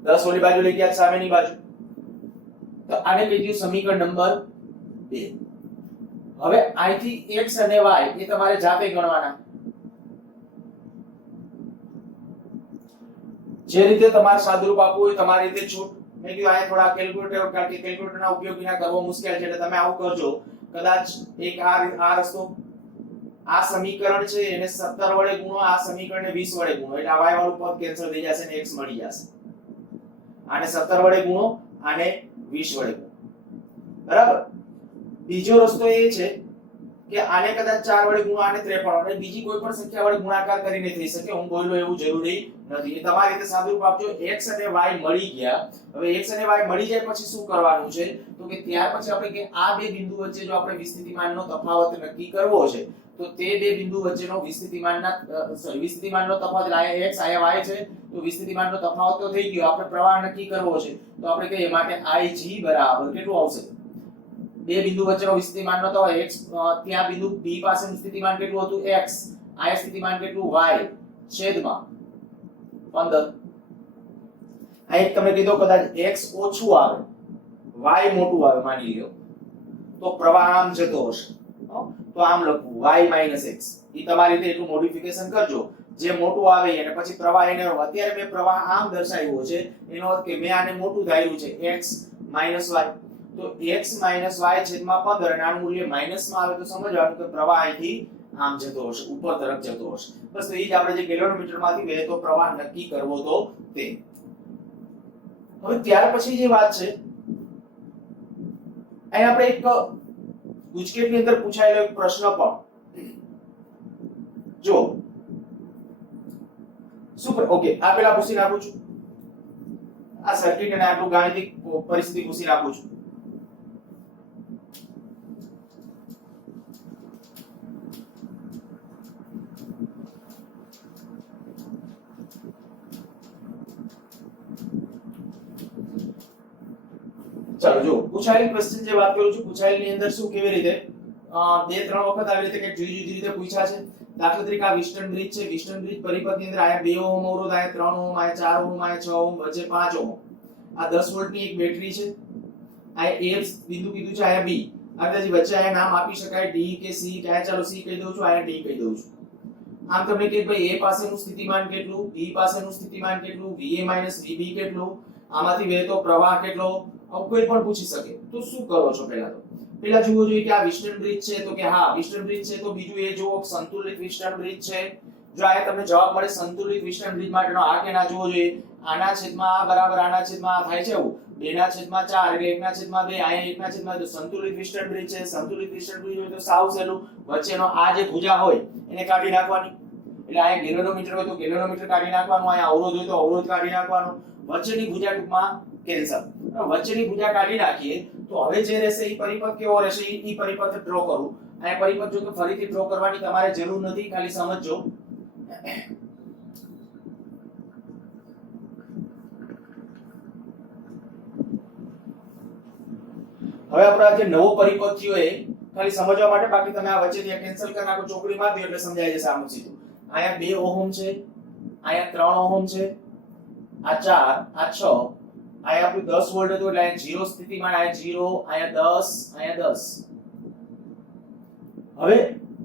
10 ઓલી બાજુ લઈ ગયા સામેની બાજુ તો આને કહીએ સમીકરણ નંબર 2. હવે અહીંથી x અને y એ તમારે જાતે ગણવાના. જે રીતે તમારે સાદુરૂપ આપવું હોય તમારી રીતે છૂટ. મેં કીધું અહીંયા થોડા કેલ્ક્યુલેટર કારણ કે કેલ્ક્યુલેટરના ઉપયોગ વિના કરવો મુશ્કેલ છે એટલે તમે આવું કરજો. કદાચ એક આ રસ્તો આ સમીકરણ છે એને 17 વડે ગુણો આ સમીકરણને 20 વડે ગુણો એટલે આ y વાળું પદ કેન્સલ થઈ જશે અને x મળી જશે. આને 17 વડે ગુણો આને 20 વડે ગુણો. બરાબર. બીજો રસ્તો એ છે કે આને કદાચ 4 વડે ગુણો આને 53 અને બીજી કોઈ પણ સંખ્યા વડે ગુણાકાર કરીને થઈ શકે. હું બોલ્યો એવું જરૂરી નથી. એ તમારી રીતે સાદુરૂપ આપજો. x અને y મળી ગયા. હવે x અને y મળી જાય પછી શું કરવાનું છે તો કે ત્યાર પછી આપણે કે આ બે બિંદુ વચ્ચે જો આપણે વિસ્થિતિમાનનો તફાવત નક્કી કરવો છે તો તે બે બિંદુ વચ્ચેનો વિસ્થિતિમાનનો તફાવત આયા x આયા y છે તો વિસ્થિતિમાનનો તફાવત તો થઈ ગયો. આપણે પ્રવાહ નક્કી કરવો છે તો આપણે કહીએ માટે ig બરાબર કેટલું આવશે બે બિંદુ વચ્ચેનો વિસ્થિતિમાનનો તફાવત x ત્યાં બિંદુ b પાસેનું સ્થિતિમાન કેટલું હતું x આયા સ્થિતિમાન કેટલું y છેદમાં 15. આ એક તમે કીધો કદાચ x ઓછું આવે y મોટું આવે માની લ્યો તો પ્રવાહ આમ જતો હશે તો આમ લખવું y - x. ઈ તમારી રીતે એટલું મોડિફિકેશન કરજો જે મોટું આવે અને પછી પ્રવાહ એને અત્યારે મેં પ્રવાહ આમ દર્શાવ્યો છે એનો અર્થ કે મેં આને મોટું ધાર્યું છે x - y તો x - y છેદમાં 15 અને આનું મૂલ્ય માઈનસમાં આવે તો સમજવાનું કે પ્રવાહ અહીંથી આમ જતો હશે ઉપર તરફ જતો હશે. બસ તો ઈ જ આપણે જે કેલોરીમીટરમાંથી વહેતો પ્રવાહ નક્કી કરવો તો તે. હવે ત્યાર પછી જે વાત છે અહીં આપણે એક ગુજકેટની અંદર પૂછાયેલો એક પ્રશ્ન પણ જો સુપર ઓકે આ પેલા પૂછી નાખું છું. આ સર્કિટ અને આટલું ગાણિતિક પરિસ્થિતિ પૂછી નાખું છું. ચાલો જો પૂછાયેલી ક્વેશ્ચન જે વાત કરું છું પૂછાયેલી અંદર શું કેવી રીતે બે ત્રણ વખત આવી રીતે કે જુદી જુદી રીતે પૂછ્યા છે. દાખલા તરીકે આ વિસ્ટર્ન બ્રિજ છે. વિસ્ટર્ન બ્રિજ પરિપથની અંદર આયા 2 ઓહમ અવરોધ આયા 3 ઓહમ આયા 4 ઓહમ આયા 6 ઓહમ વચ્ચે 5 ઓહમ. આ 10 વોલ્ટની એક બેટરી છે. આયા A બિંદુ કીધું છે આયા B. આગળજી વચ્ચે આયા નામ આપી શકાય D કે C કે આયા ચાલો C કહી દઉં છું આયા D કહી દઉં છું. આમ તમને કે ભાઈ A પાસેનું સ્થિતિમાન કેટલું B પાસેનું સ્થિતિમાન કેટલું VA - VB કેટલું આમાંથી વહેતો પ્રવાહ કેટલો કોઈ પણ પૂછી શકે. તો શું કરો છો પહેલા જુઓ જોઈએ કે આ વિસ્ટર્ન બ્રિજ છે તો કે હા વિસ્ટર્ન બ્રિજ છે તો બીજું એ જુઓ સંતુલિત વિસ્ટર્ન બ્રિજ છે. જો આ તમને જવાબ મળે સંતુલિત વિસ્ટર્ન બ્રિજ માટેનો આ કે ના જુઓ જોઈએ આના છેદમાં આ બરાબર આના છેદમાં આ થાય છે એવું 2 ના છેદમાં 4 એટલે 1 ના છેદમાં 2 અહીંયા 1 ના છેદમાં તો સંતુલિત વિસ્ટર્ન બ્રિજ છે. સંતુલિત વિસ્ટર્ન બ્રિજ હોય તો સાવ સહેલું વચ્ચેનો આ જે ભુજા હોય એને કાઢી નાખવાની એટલે અહીંયા ગેલોનોમીટર હોય તો ગેલોનોમીટર કાઢી નાખવાનું અહીંયા અવરોધ હોય તો અવરોધ કાઢી નાખવાનો વચ્ચેની ભુજા ટૂંકમાં કેન્સલ. વચ્ચેની ભુજા કાઢી નાખીએ તો હવે જે રહેશે ઈ પરિપથ કેવો રહેશે ઈ પરિપથ ડ્રો કરું. આ પરિપથ જો કે ફરીથી ડ્રો કરવાની તમારે જરૂર નથી ખાલી સમજજો. હવે આપણા જે નવો પરિપથ થયો એ ખાલી સમજવા માટે બાકી તમે આ વચ્ચેથી કેન્સલ કરી નાખો ચોકડી મારી દો એટલે સમજાઈ જશે આમ સીધું. અહીંયા 2 ઓહમ છે અહીંયા 3 ઓહમ છે, આ 4, આ 6, અહીંયા આપણું 10 વોલ્ટ હતું એટલે અહીંયા 0 સ્થિતિમાન, અહીંયા 0, અહીંયા 10, અહીંયા 10. હવે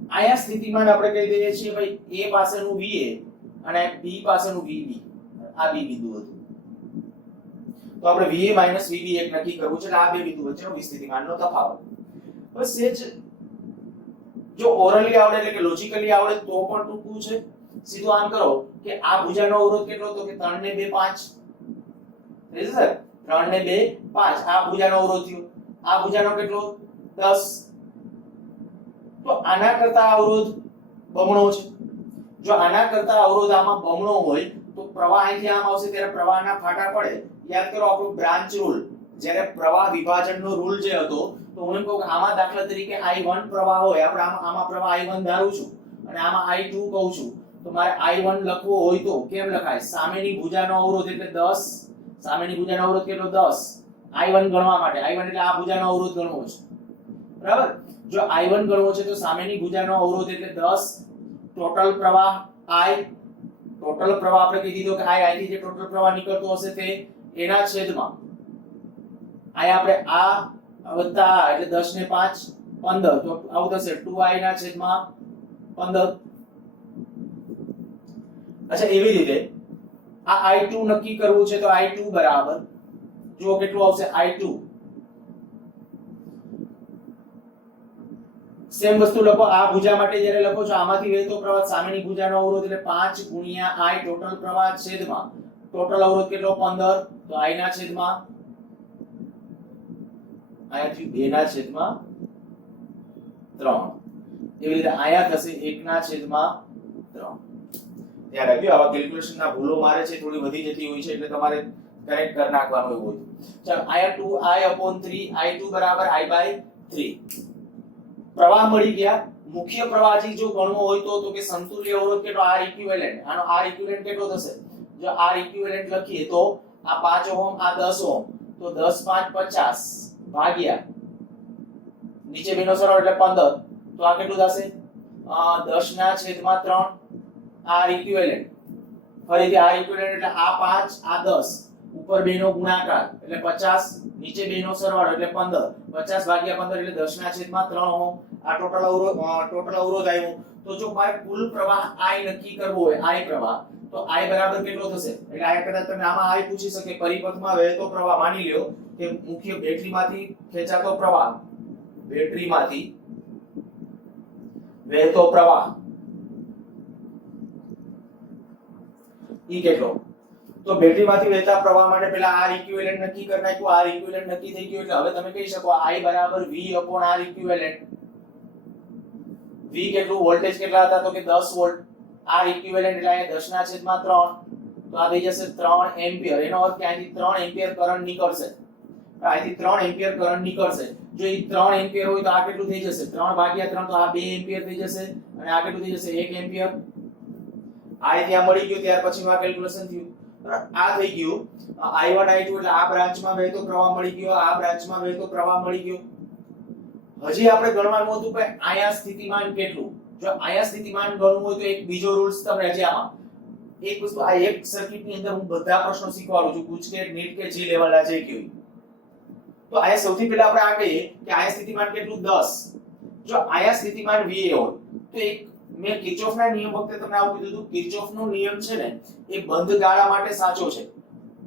અહીંયા સ્થિતિમાન આપણે કહી દઈએ છીએ ભાઈ A પાસેનું VA અને B પાસેનું VB. આ B બિંદુ હતું. તો આપણે VA માઈનસ VB એક નક્કી કરવું છે એટલે આ બે બિંદુ વચ્ચેનો વિસ્થિતિમાનનો તફાવત. હવે સેજ જો ઓરલી આવડે એટલે કે લોજિકલી આવડે તો પણ ટૂંકું છે. સીધું આમ કરો કે આ ભુજાનો અવરોધ કેટલો હતો કે 3 ને 2 5. સમજે સર? 3 ને 2 5 આ ભુજાનો અવરોધ થયો. આ ભુજાનો કેટલો 10. તો આના કરતા અવરોધ બમણો છે. જો આના કરતા અવરોધ આમાં બમણો હોય તો પ્રવાહ અહીંથી આમ આવશે ત્યારે પ્રવાહના ફાટા પડે. યાદ કરો આપણો બ્રાન્ચ રૂલ, જ્યારે પ્રવાહ વિભાજનનો રૂલ જે હતો તો હું એમ કહું કે આમાં દાખલા તરીકે I1 પ્રવાહ હોય, આપણે આમાં પ્રવાહ I1 ધારું છું અને આમાં I2 કહું છું, તો મારે I1 લખવો હોય તો કેમ લખાય? સામેની ભુજાનો અવરોધ એટલે 10. સામેની ભુજાનો અવરોધ કેટલો 10. I1 ગણવા માટે I1 એટલે આ ભુજાનો અવરોધ ગણવો છે, બરાબર? જો I1 ગણવો છે તો સામેની ભુજાનો અવરોધ એટલે 10. ટોટલ પ્રવાહ I, ટોટલ પ્રવાહ આપણે કહી દીધો કે I અહીંથી જે ટોટલ પ્રવાહ નીકળતો હશે તે એના છેદમાં અહીંયા આપણે આ વત્તા આ એટલે 10 ને 5 15, તો આવું થશે 2I ના છેદમાં 15. અચ્છા, એવી રીતે આ I2 નક્કી કરવું છે તો I2 બરાબર જો કેટલું આવશે I2. સેમ વસ્તુ લખો આ ભુજા માટે જ્યારે લખો છો આમાંથી વહેતો પ્રવાહ સામેની ભુજાનો અવરોધ એટલે 5 ગુણ્યા I ટોટલ પ્રવાહ છેદમાં ટોટલ અવરોધ કેટલો 15, તો I ના છેદમાં અહીંયાથી 2 ના છેદમાં 3. એવી રીતે અહીંયા થશે 1 ના છેદમાં 3. ધ્યાન રાખજો આવા કેલ્ક્યુલેશન ના ભૂલો મારે છે થોડી વધી જતી હોય છે એટલે તમારે કરેક્ટ કરી નાખવાનું એવું હોય. ચાલો અહીંયા 2I/3 I2 બરાબર I/3. પ્રવાહ મળી ગયા. મુખ્ય પ્રવાહ જો ગણવો હોય તો કે સમતુલ્ય અવરોધ કેટલો R ઇક્વિવેલન્ટ, આનો R ઇક્વિવેલન્ટ કેટલો થશે? જો R ઇક્વિવેલન્ટ લખીએ તો આ 5 ઓહમ આ 10 ઓહમ, તો 10 5 50 ભાગ્યા નીચે બેનો સરવાળો એટલે 15, તો આ કેટલું થશે 10 ના છેદમાં 3 R ઇક્વિવેલન્ટ. ફરીથી R ઇક્વિવેલન્ટ એટલે આ 5 આ 10 ઉપર બેનો ગુણાકાર એટલે 50 નીચે બેનો સરવાળો એટલે 15, 50 ભાગ્યા 15 એટલે 10 ના છેદમાં 3 ઓહમ. આ ટોટલ અવરોધ આવ્યો. તો જો મારે કુલ પ્રવાહ I નક્કી કરવો હોય I પ્રવાહ, તો I બરાબર કેટલો થશે? એટલે આ કદાચ તમે આમાં I પૂછી શકે પરિપથમાં વહેતો પ્રવાહ. માની લ્યો કે મુખ્ય બેટરીમાંથી ખેંચાતો પ્રવાહ, બેટરીમાંથી વહેતો પ્રવાહ ઈ કેટલો? તો બેટરીમાંથી વહેતા પ્રવાહ માટે પહેલા R ઇક્વિવેલન્ટ નક્કી કરી નાખ્યું. R ઇક્વિવેલન્ટ નક્કી થઈ ગયું એટલે હવે તમે કહી શકો I બરાબર V/R ઇક્વિવેલન્ટ. V કેટલું વોલ્ટેજ કેટલા હતા તો કે 10 વોલ્ટ. R ઇક્વિવેલન્ટ એટલે અહીંયા 10 ના છેદમાં 3, તો આ થઈ જશે 3 એમ્પિયર. એનો અર્થ કે અહીંથી 3 એમ્પિયર કરંટ નીકળશે. અહીંથી 3 એમ્પિયર કરંટ નીકળશે. જો એ 3 એમ્પિયર હોય તો આ કેટલું થઈ જશે? 3 ભાગ્યા 3 તો આ 2 એમ્પિયર થઈ જશે અને આ કેટલું થઈ જશે? 1 એમ્પિયર. આ ત્યાં મળી ગયું ત્યાર પછીનું આ કેલ્ક્યુલેશન થયું. આ થઈ ગયું I1 I2 એટલે આ બ્રાન્ચમાં વહેતો પ્રવાહ મળી ગયો, આ બ્રાન્ચમાં વહેતો પ્રવાહ મળી ગયો. હજી આપણે ગણવાનું હતું કે આયા સ્થિતિમાન કેટલું. જો આયા સ્થિતિમાન ગણવું હોય તો એક બીજો રૂલ્સ તમને હજી આમાં એક વસ્તુ, આ એક સર્કિટની અંદર હું બધા પ્રશ્નો શીખવાડું છું, ગુજકેટ નીટ કે જી લેવલના જે કે હોય. તો આયા સૌથી પહેલા આપણે આ કહીએ કે આયા સ્થિતિમાન કેટલું 10. જો આયા સ્થિતિમાન VA હોય તો એક મેં કિર્ચોફના નિયમ વખતે તમને આવું કીધું હતું, કિર્ચોફનો નિયમ છે ને એ બંધ ગાળા માટે સાચો છે.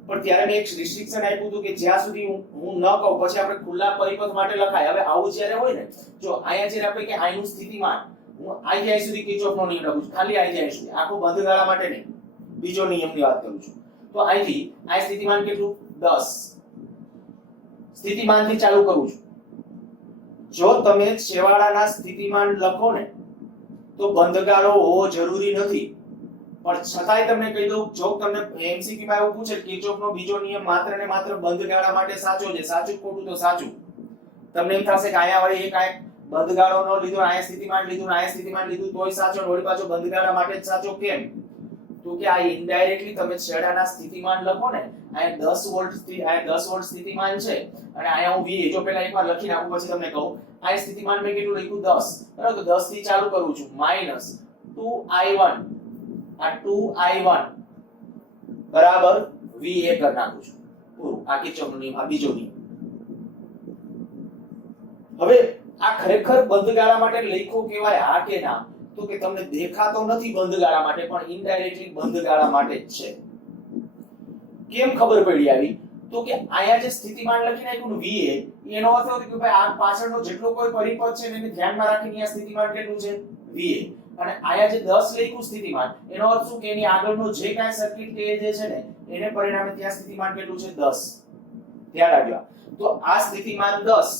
પણ ત્યારે મેં એક રિસ્ટ્રિક્શન આપ્યું હતું કે જ્યાં સુધી હું ન કહું પછી આપણે ખુલ્લા પરિપથ માટે લખાય. હવે આવું જ્યારે હોય ને, જો અહીંયા જ્યારે આપણે કે I નું સ્થિતિમાન હું I થી I સુધી કિર્ચોફનો નિયમ લખું છું, ખાલી I થી I સુધી, આખો બંધ ગાળા માટે નહીં, બીજો નિયમની વાત કરું છું. તો અહીંથી I સ્થિતિમાન કેટલું 10 સ્થિતિમાનથી ચાલુ કરું છું. જો તમે છેવાડાના સ્થિતિમાન લખો ને તો બંધગાળો હોવો જરૂરી નથી. પણ છતાંય તમને કહી દઉં, જો તમને MCQ માં એવું પૂછે કિર્ચોફનો બીજો નિયમ માત્ર ને માત્ર બંધગાળા માટે સાચો છે, સાચું ખોટું તો સાચું. તમને એમ થશે કે અહીંયા વળી એક આ બંધગાળો નો લીધો, અહીંયા સ્થિતિમાન લીધું, અહીંયા સ્થિતિમાન લીધું તોય સાચો, વળી પાછો બંધગાળા માટે જ સાચો કેમ? તો કે આ ઇનડાયરેક્ટલી તમે છેડાના સ્થિતિમાન લખો ને, અહીંયા 10 વોલ્ટ થી અહીંયા 10 વોલ્ટ સ્થિતિમાન છે અને અહીંયા હું VA જો પહેલા એકવાર લખી નાખું પછી તમને કહું. આ સ્થિતિમાન મેં કેટલું લખ્યું 10, બરાબર? તો 10 થી ચાલુ કરું છું, -2I1 આ 2I1 બરાબર VA કરી નાખું છું પૂરું આ કિર્ચોફનો નિયમ આ બીજો નિયમ હવે આ ખરેખર બંધગાળા માટે લખ્યો કહેવાય હા કે ના તો કે તમને દેખાતો નથી બંધગાળા માટે પણ ઇનડાયરેક્ટલી બંધગાળા માટે જ છે કેમ ખબર પડી આવી તો કે આયા જે સ્થિતિમાન લખી નાખ્યું ને VA એનો અર્થ એ કે ભાઈ આ પાછળનો જેટલો કોઈ પરિપથ છે એને ધ્યાનમાં રાખીને આ સ્થિતિમાન કેટલું છે VA અને આયા જે 10 લખ્યું સ્થિતિમાન એનો અર્થ શું કે એની આગળનો જે કાંઈ સર્કિટ કે જે છે ને એને પરિણામે ત્યાં સ્થિતિમાન કેટલું છે 10 ધ્યાન રાખજો તો આ સ્થિતિમાન 10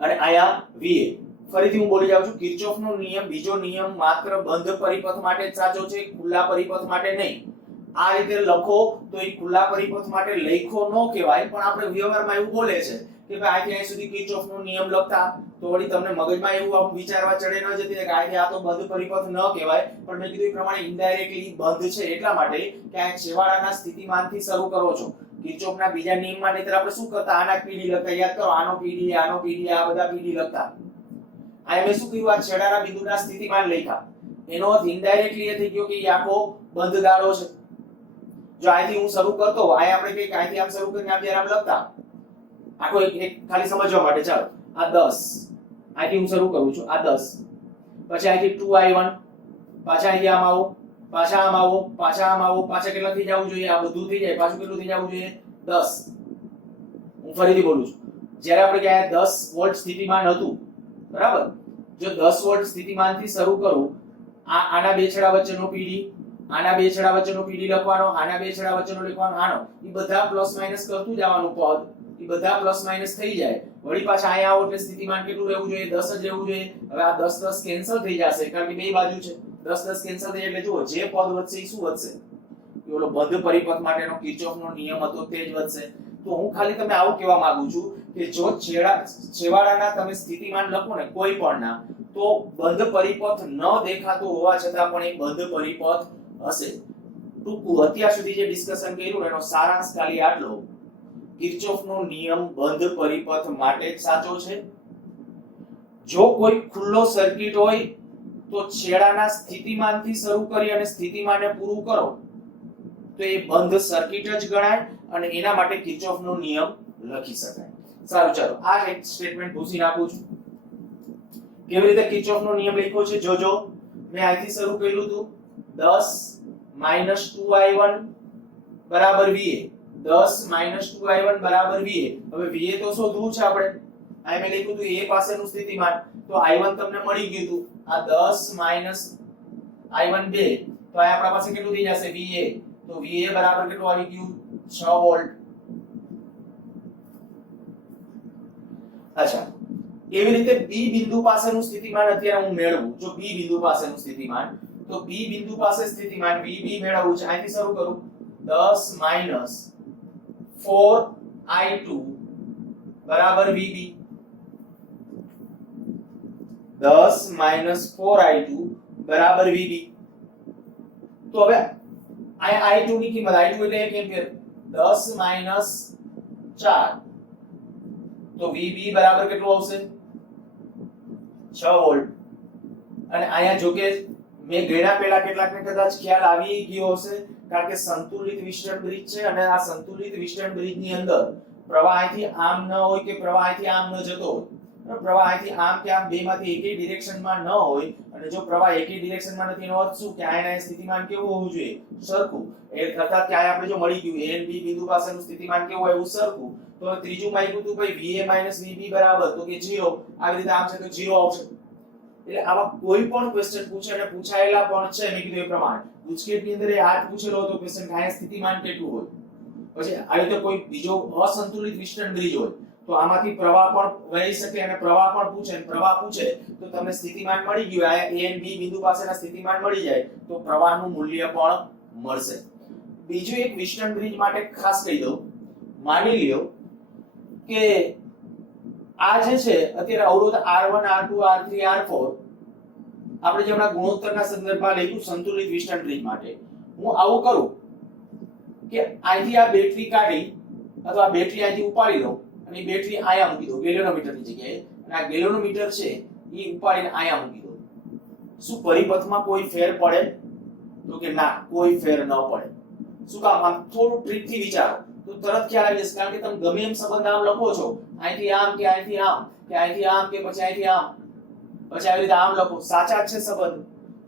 અને આયા VA ફરીથી હું બોલી જાઉં છું કિર્ચોફનો નિયમ બીજો નિયમ માત્ર બંધ પરિપથ માટે જ સાચો છે ખુલ્લા પરિપથ માટે નહીં આ રીતે લખો તો એ ખુલ્લા પરિપથ માટે લખ્યો ન કહેવાય પણ આપણે વ્યવહારમાં એવું બોલે છે કે ભાઈ આથી અહીં સુધી કિર્ચોફનો નિયમ લખતા તો વળી તમને મગજમાં એવું આમ વિચારવા ચડે ન જતી કે આ તો બંધ પરિપથ ન કહેવાય પણ મેં કીધું એ પ્રમાણે ઇનડાયરેક્ટલી બંધ છે એટલા માટે કે આ છેવાડાના સ્થિતિમાનથી શરૂ કરો છો કિર્ચોફના બીજા નિયમમાં નહીતર આપણે શું કરતા આના પીડી લખતા યાદ કરો આનો પીડી આ બધા પીડી લખતા આ મેં શું કર્યું આ છેડાના બિંદુના સ્થિતિમાન લખ્યા એનો અર્થ ઇનડાયરેક્ટલી એ થઈ ગયો કે એ આખો બંધ ગાળો છે જો અહીંથી હું શરૂ કરતો અહીં આપણે કઈ અહીંથી આમ શરૂ કરીને આમ જ્યારે આમ લખતા આખો એક ખાલી સમજવા માટે ચાલો આ 10 અહીંથી હું શરૂ કરું છું આ 10 પછી અહીંથી 2i1 પાછા અહીં આમ આવો પાછા આમ આવો પાછા આમ આવો પાછા કેટલા થઈ જવું જોઈએ આ બધું થઈ જાય પાછું કેટલું થઈ જવું જોઈએ 10 હું ફરીથી બોલું છું જ્યારે આપણે કે 10 વોલ્ટ સ્થિતિમાન હતું બરાબર જો 10 વોલ્ટ સ્થિતિમાનથી શરૂ કરું આના બે છેડા વચ્ચેનો પીડી આના બે છેડા વચ્ચેનો પીડી લખવાનો આના બે છેડા વચ્ચેનો લખવાનો આનો એ બધા પ્લસ માઈનસ કરતું જવાનું પદ એ બધા પ્લસ માઈનસ થઈ જાય વળી પાછા અહીંયા આવો એટલે સ્થિતિમાન કેટલું રહેવું જોઈએ 10 જ રહેવું જોઈએ હવે આ 10 10 કેન્સલ થઈ જશે કારણ કે બે બાજુ છે 10 10 કેન્સલ થઈ એટલે જુઓ જે પદ વધશે એ શું વધશે એ ઓલો બંધ પરિપથ માટેનો કિર્ચોફનો નિયમ હતો તે જ વધશે તો હું ખાલી તમને આવું કહેવા માંગુ છું કે જો છેવાડાના તમે સ્થિતિમાન લખો ને કોઈ પણ ના તો બંધ પરિપથ ન દેખાતો હોવા છતાં પણ એ બંધ પરિપથ હશે ટૂંકું અત્યાર સુધી જે ડિસ્કશન કર્યું એનો સારાંશ ખાલી આટલો કિર્ચોફનો નિયમ બંધ પરિપથ માટે જ સાચો છે જો કોઈ ખુલ્લો સર્કિટ હોય તો છેડાના સ્થિતિમાનથી શરૂ કરી અને સ્થિતિમાનને પૂરું કરો તો એ બંધ સર્કિટ જ ગણાય અને એના માટે કિર્ચોફનો નિયમ લખી શકાય સારું ચાલો આ એક સ્ટેટમેન્ટ ભૂસી નાખું છું કેવી રીતે કિર્ચોફનો નિયમ લખ્યો છે જોજો મેં અહીંથી શરૂ કર્યું હતું 10 2i1 બરાબર VA 10 2i1 બરાબર VA હવે VA તો શોધવું છે આપણે અહીં મેં લખ્યું હતું A પાસેનું સ્થિતિમાન તો i1 તમને મળી ગયું હતું આ 10 i1 2 તો આ આપણા પાસે કેટલું થઈ જશે VA તો VA બરાબર કેટલું આવી ગયું 6 વોલ્ટ અચ્છા એવી રીતે B બિંદુ પાસેનું સ્થિતિમાન અત્યારે હું મેળવું જો B બિંદુ પાસેનું સ્થિતિમાન તો B બિંદુ પાસે સ્થિતિમાન VB મેળવવું છે અહીંથી શરૂ કરું 10 4i2 બરાબર VB 10 4i2 બરાબર VB તો હવે આ i2 ની કિંમત i2 એટલે 1 એમ્પિયર 10 4 તો VB બરાબર કેટલું આવશે 6 વોલ્ટ અને અહીંયા જો કે મેં ગણ્યા પહેલા કેટલાકને કદાચ ખ્યાલ આવી ગયો હશે કારણ કે સંતુલિત વિસ્તરણ બ્રિજ છે અને આ સંતુલિત વિસ્તરણ બ્રિજની અંદર પ્રવાહ અહીંથી આમ ન હોય કે પ્રવાહ અહીંથી આમ ન જતો હોય પ્રવાહ અહીંથી આમ કે આમ બેમાંથી એકેય ડિરેક્શનમાં ન હોય અને જો પ્રવાહ એકેય ડિરેક્શનમાં નથી એનો અર્થ શું કે આના સ્થિતિમાન કેવું હોવું જોઈએ સરખું એ અર્થાત કે આપણે જો મળી ગયું A અને B બિંદુ પાસેનું સ્થિતિમાન કેવું હોય એવું સરખું તો ત્રીજું માગ્યું હતું ભાઈ VA VB બરાબર તો કે 0 આવી રીતે આમ છે તો 0 આવશે એટલે આવા કોઈ પણ ક્વેશ્ચન પૂછે અને પૂછાયેલા પણ છે મેં કીધું એ પ્રમાણે ગુજકેટની અંદર એ આ પૂછેલો હતો ક્વેશ્ચન કે આ સ્થિતિમાન કેટલું હોય પછી આ રીતે કોઈ બીજો અસંતુલિત વિસ્તરણ બ્રિજ હોય તો આમાંથી પ્રવાહ પણ વહી શકે અને પ્રવાહ પણ પૂછે અને પ્રવાહ પૂછે તો તમને સ્થિતિમાન મળી ગયું આ A અને B બિંદુ પાસેના સ્થિતિમાન મળી જાય તો પ્રવાહનું મૂલ્ય પણ મળશે બીજું એક વિસ્તરણ બ્રિજ માટે ખાસ કહી દઉં માની લ્યો કે આ જે છે અત્યારે અવરોધ R1 R2 R3 R4 આપણે જે હમણાં ગુણોત્તરના સંદર્ભમાં લખ્યું સંતુલિત વિસ્તરણ બ્રિજ માટે હું આવું કરું કે અહીંથી આ બેટરી કાઢી અથવા બેટરી અહીંથી ઉપાડી લઉં અને બેટરી આયા મૂકી દઉં ગેલ્વેનોમીટરની જગ્યાએ અને આ ગેલ્વેનોમીટર છે એ ઉપાડીને આયા મૂકી દઉં શું પરિપથમાં કોઈ ફેર પડે તો કે ના કોઈ ફેર ન પડે શું કામ? આમ થોડું ટ્રીકથી વિચારો તો તરત ખ્યાલ આવી જશે, કારણ કે તમે ગમે એમ સંબંધ આમ લખો છો, અહીંથી આમ કે અહીંથી આમ કે અહીંથી આમ કે પછી અહીંથી આમ, પછી આવી રીતે આમ લખો, સાચા જ છે સંબંધ.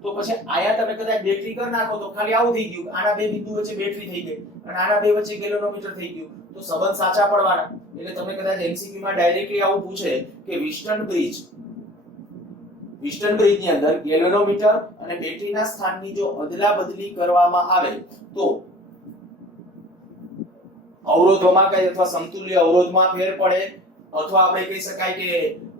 તો પછી આયા તમે કદાચ બેટરી કરી નાખો તો ખાલી આવું થઈ ગયું, આના બે બિંદુ વચ્ચે બેટરી થઈ ગઈ અને આના બે વચ્ચે ગેલ્વેનોમીટર થઈ ગયું, તો સંબંધ સાચા પડવાના. એટલે તમને કદાચ એમસીક્યુ માં ડાયરેક્ટલી આવું પૂછે કે વિસ્ટન બ્રિજની અંદર ગેલ્વેનોમીટર અને બેટરીના સ્થાનની જો અદલા-બદલી કરવામાં આવે તો અવરોધોમાં કઈ અથવા સમતુલ્ય અવરોધમાં ફેર પડે, અથવા આપણે કહી શકાય કે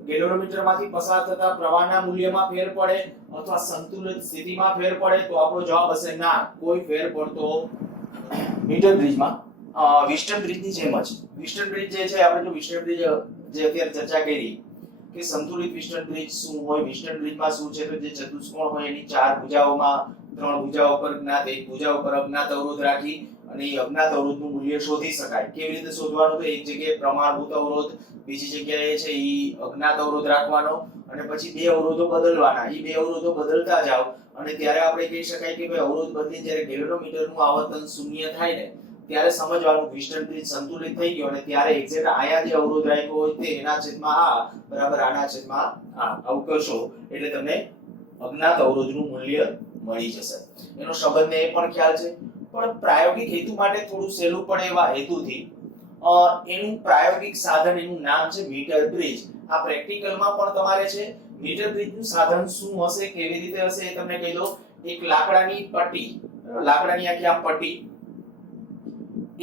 ગેલ્વેનોમીટરમાંથી પસાર થતા પ્રવાહના મૂલ્યમાં ફેર પડે, અથવા સંતુલિત સ્થિતિમાં ફેર પડે, તો આપણો જવાબ હશે ના, કોઈ ફેર પડતો મીટર બ્રિજમાં વિસ્ટન બ્રિજની જેમ જ. વિસ્ટન બ્રિજ જે છે, આપણે જો વિસ્ટન બ્રિજ જે અત્યારે ચર્ચા કરી કે સંતુલિત વિસ્ટન બ્રિજ શું હોય, વિસ્ટન બ્રિજમાં શું છે, તો જે ચતુષ્કોણ હોય એની ચાર ભુજાઓમાં ત્રણ ભુજાઓ પર જ્ઞાત, એક ભુજા ઉપર અજ્ઞાત અવરોધ રાખી અને એ અજ્ઞાત અવરોધનું મૂલ્ય શોધી શકાય. કેવી રીતે શોધવાનું? તો એક જગ્યાએ પ્રમાણભૂત અવરોધ, બીજી જગ્યાએ છે ઈ અજ્ઞાત અવરોધ રાખવાનો અને પછી બે અવરોધો બદલવાના. ઈ બે અવરોધો બદલતા જાવ અને ત્યારે આપણે કહી શકાય કે ભાઈ અવરોધ બદલી જ્યારે ગેલ્વેનોમીટરનું આવર્તન શૂન્ય થાય ને ત્યારે સમજવાનું વિસ્ટન બ્રિજ સંતુલિત થઈ ગયો અને ત્યારે એક્ઝેક્ટ આયા જે અવરોધ રાખ્યો હોય તે એના છેદમાં આ બરાબર આના છેદમાં આ આવું કરશો એટલે તમને અજ્ઞાત અવરોધનું મૂલ્ય મળી જશે. એનો સંબંધને એ પણ ખ્યાલ છે, પણ પ્રાયોગિક હેતુ માટે થોડું સહેલું પડે એવા હેતુથી એનું પ્રાયોગિક સાધન એનું નામ છે મીટર બ્રિજ. આ પ્રેક્ટિકલમાં પણ તમારે છે મીટર બ્રિજનું સાધન શું હશે, કેવી રીતે હશે એ તમને કહી દો. એક લાકડાની પટ્ટી, લાકડાની આખી આમ પટ્ટી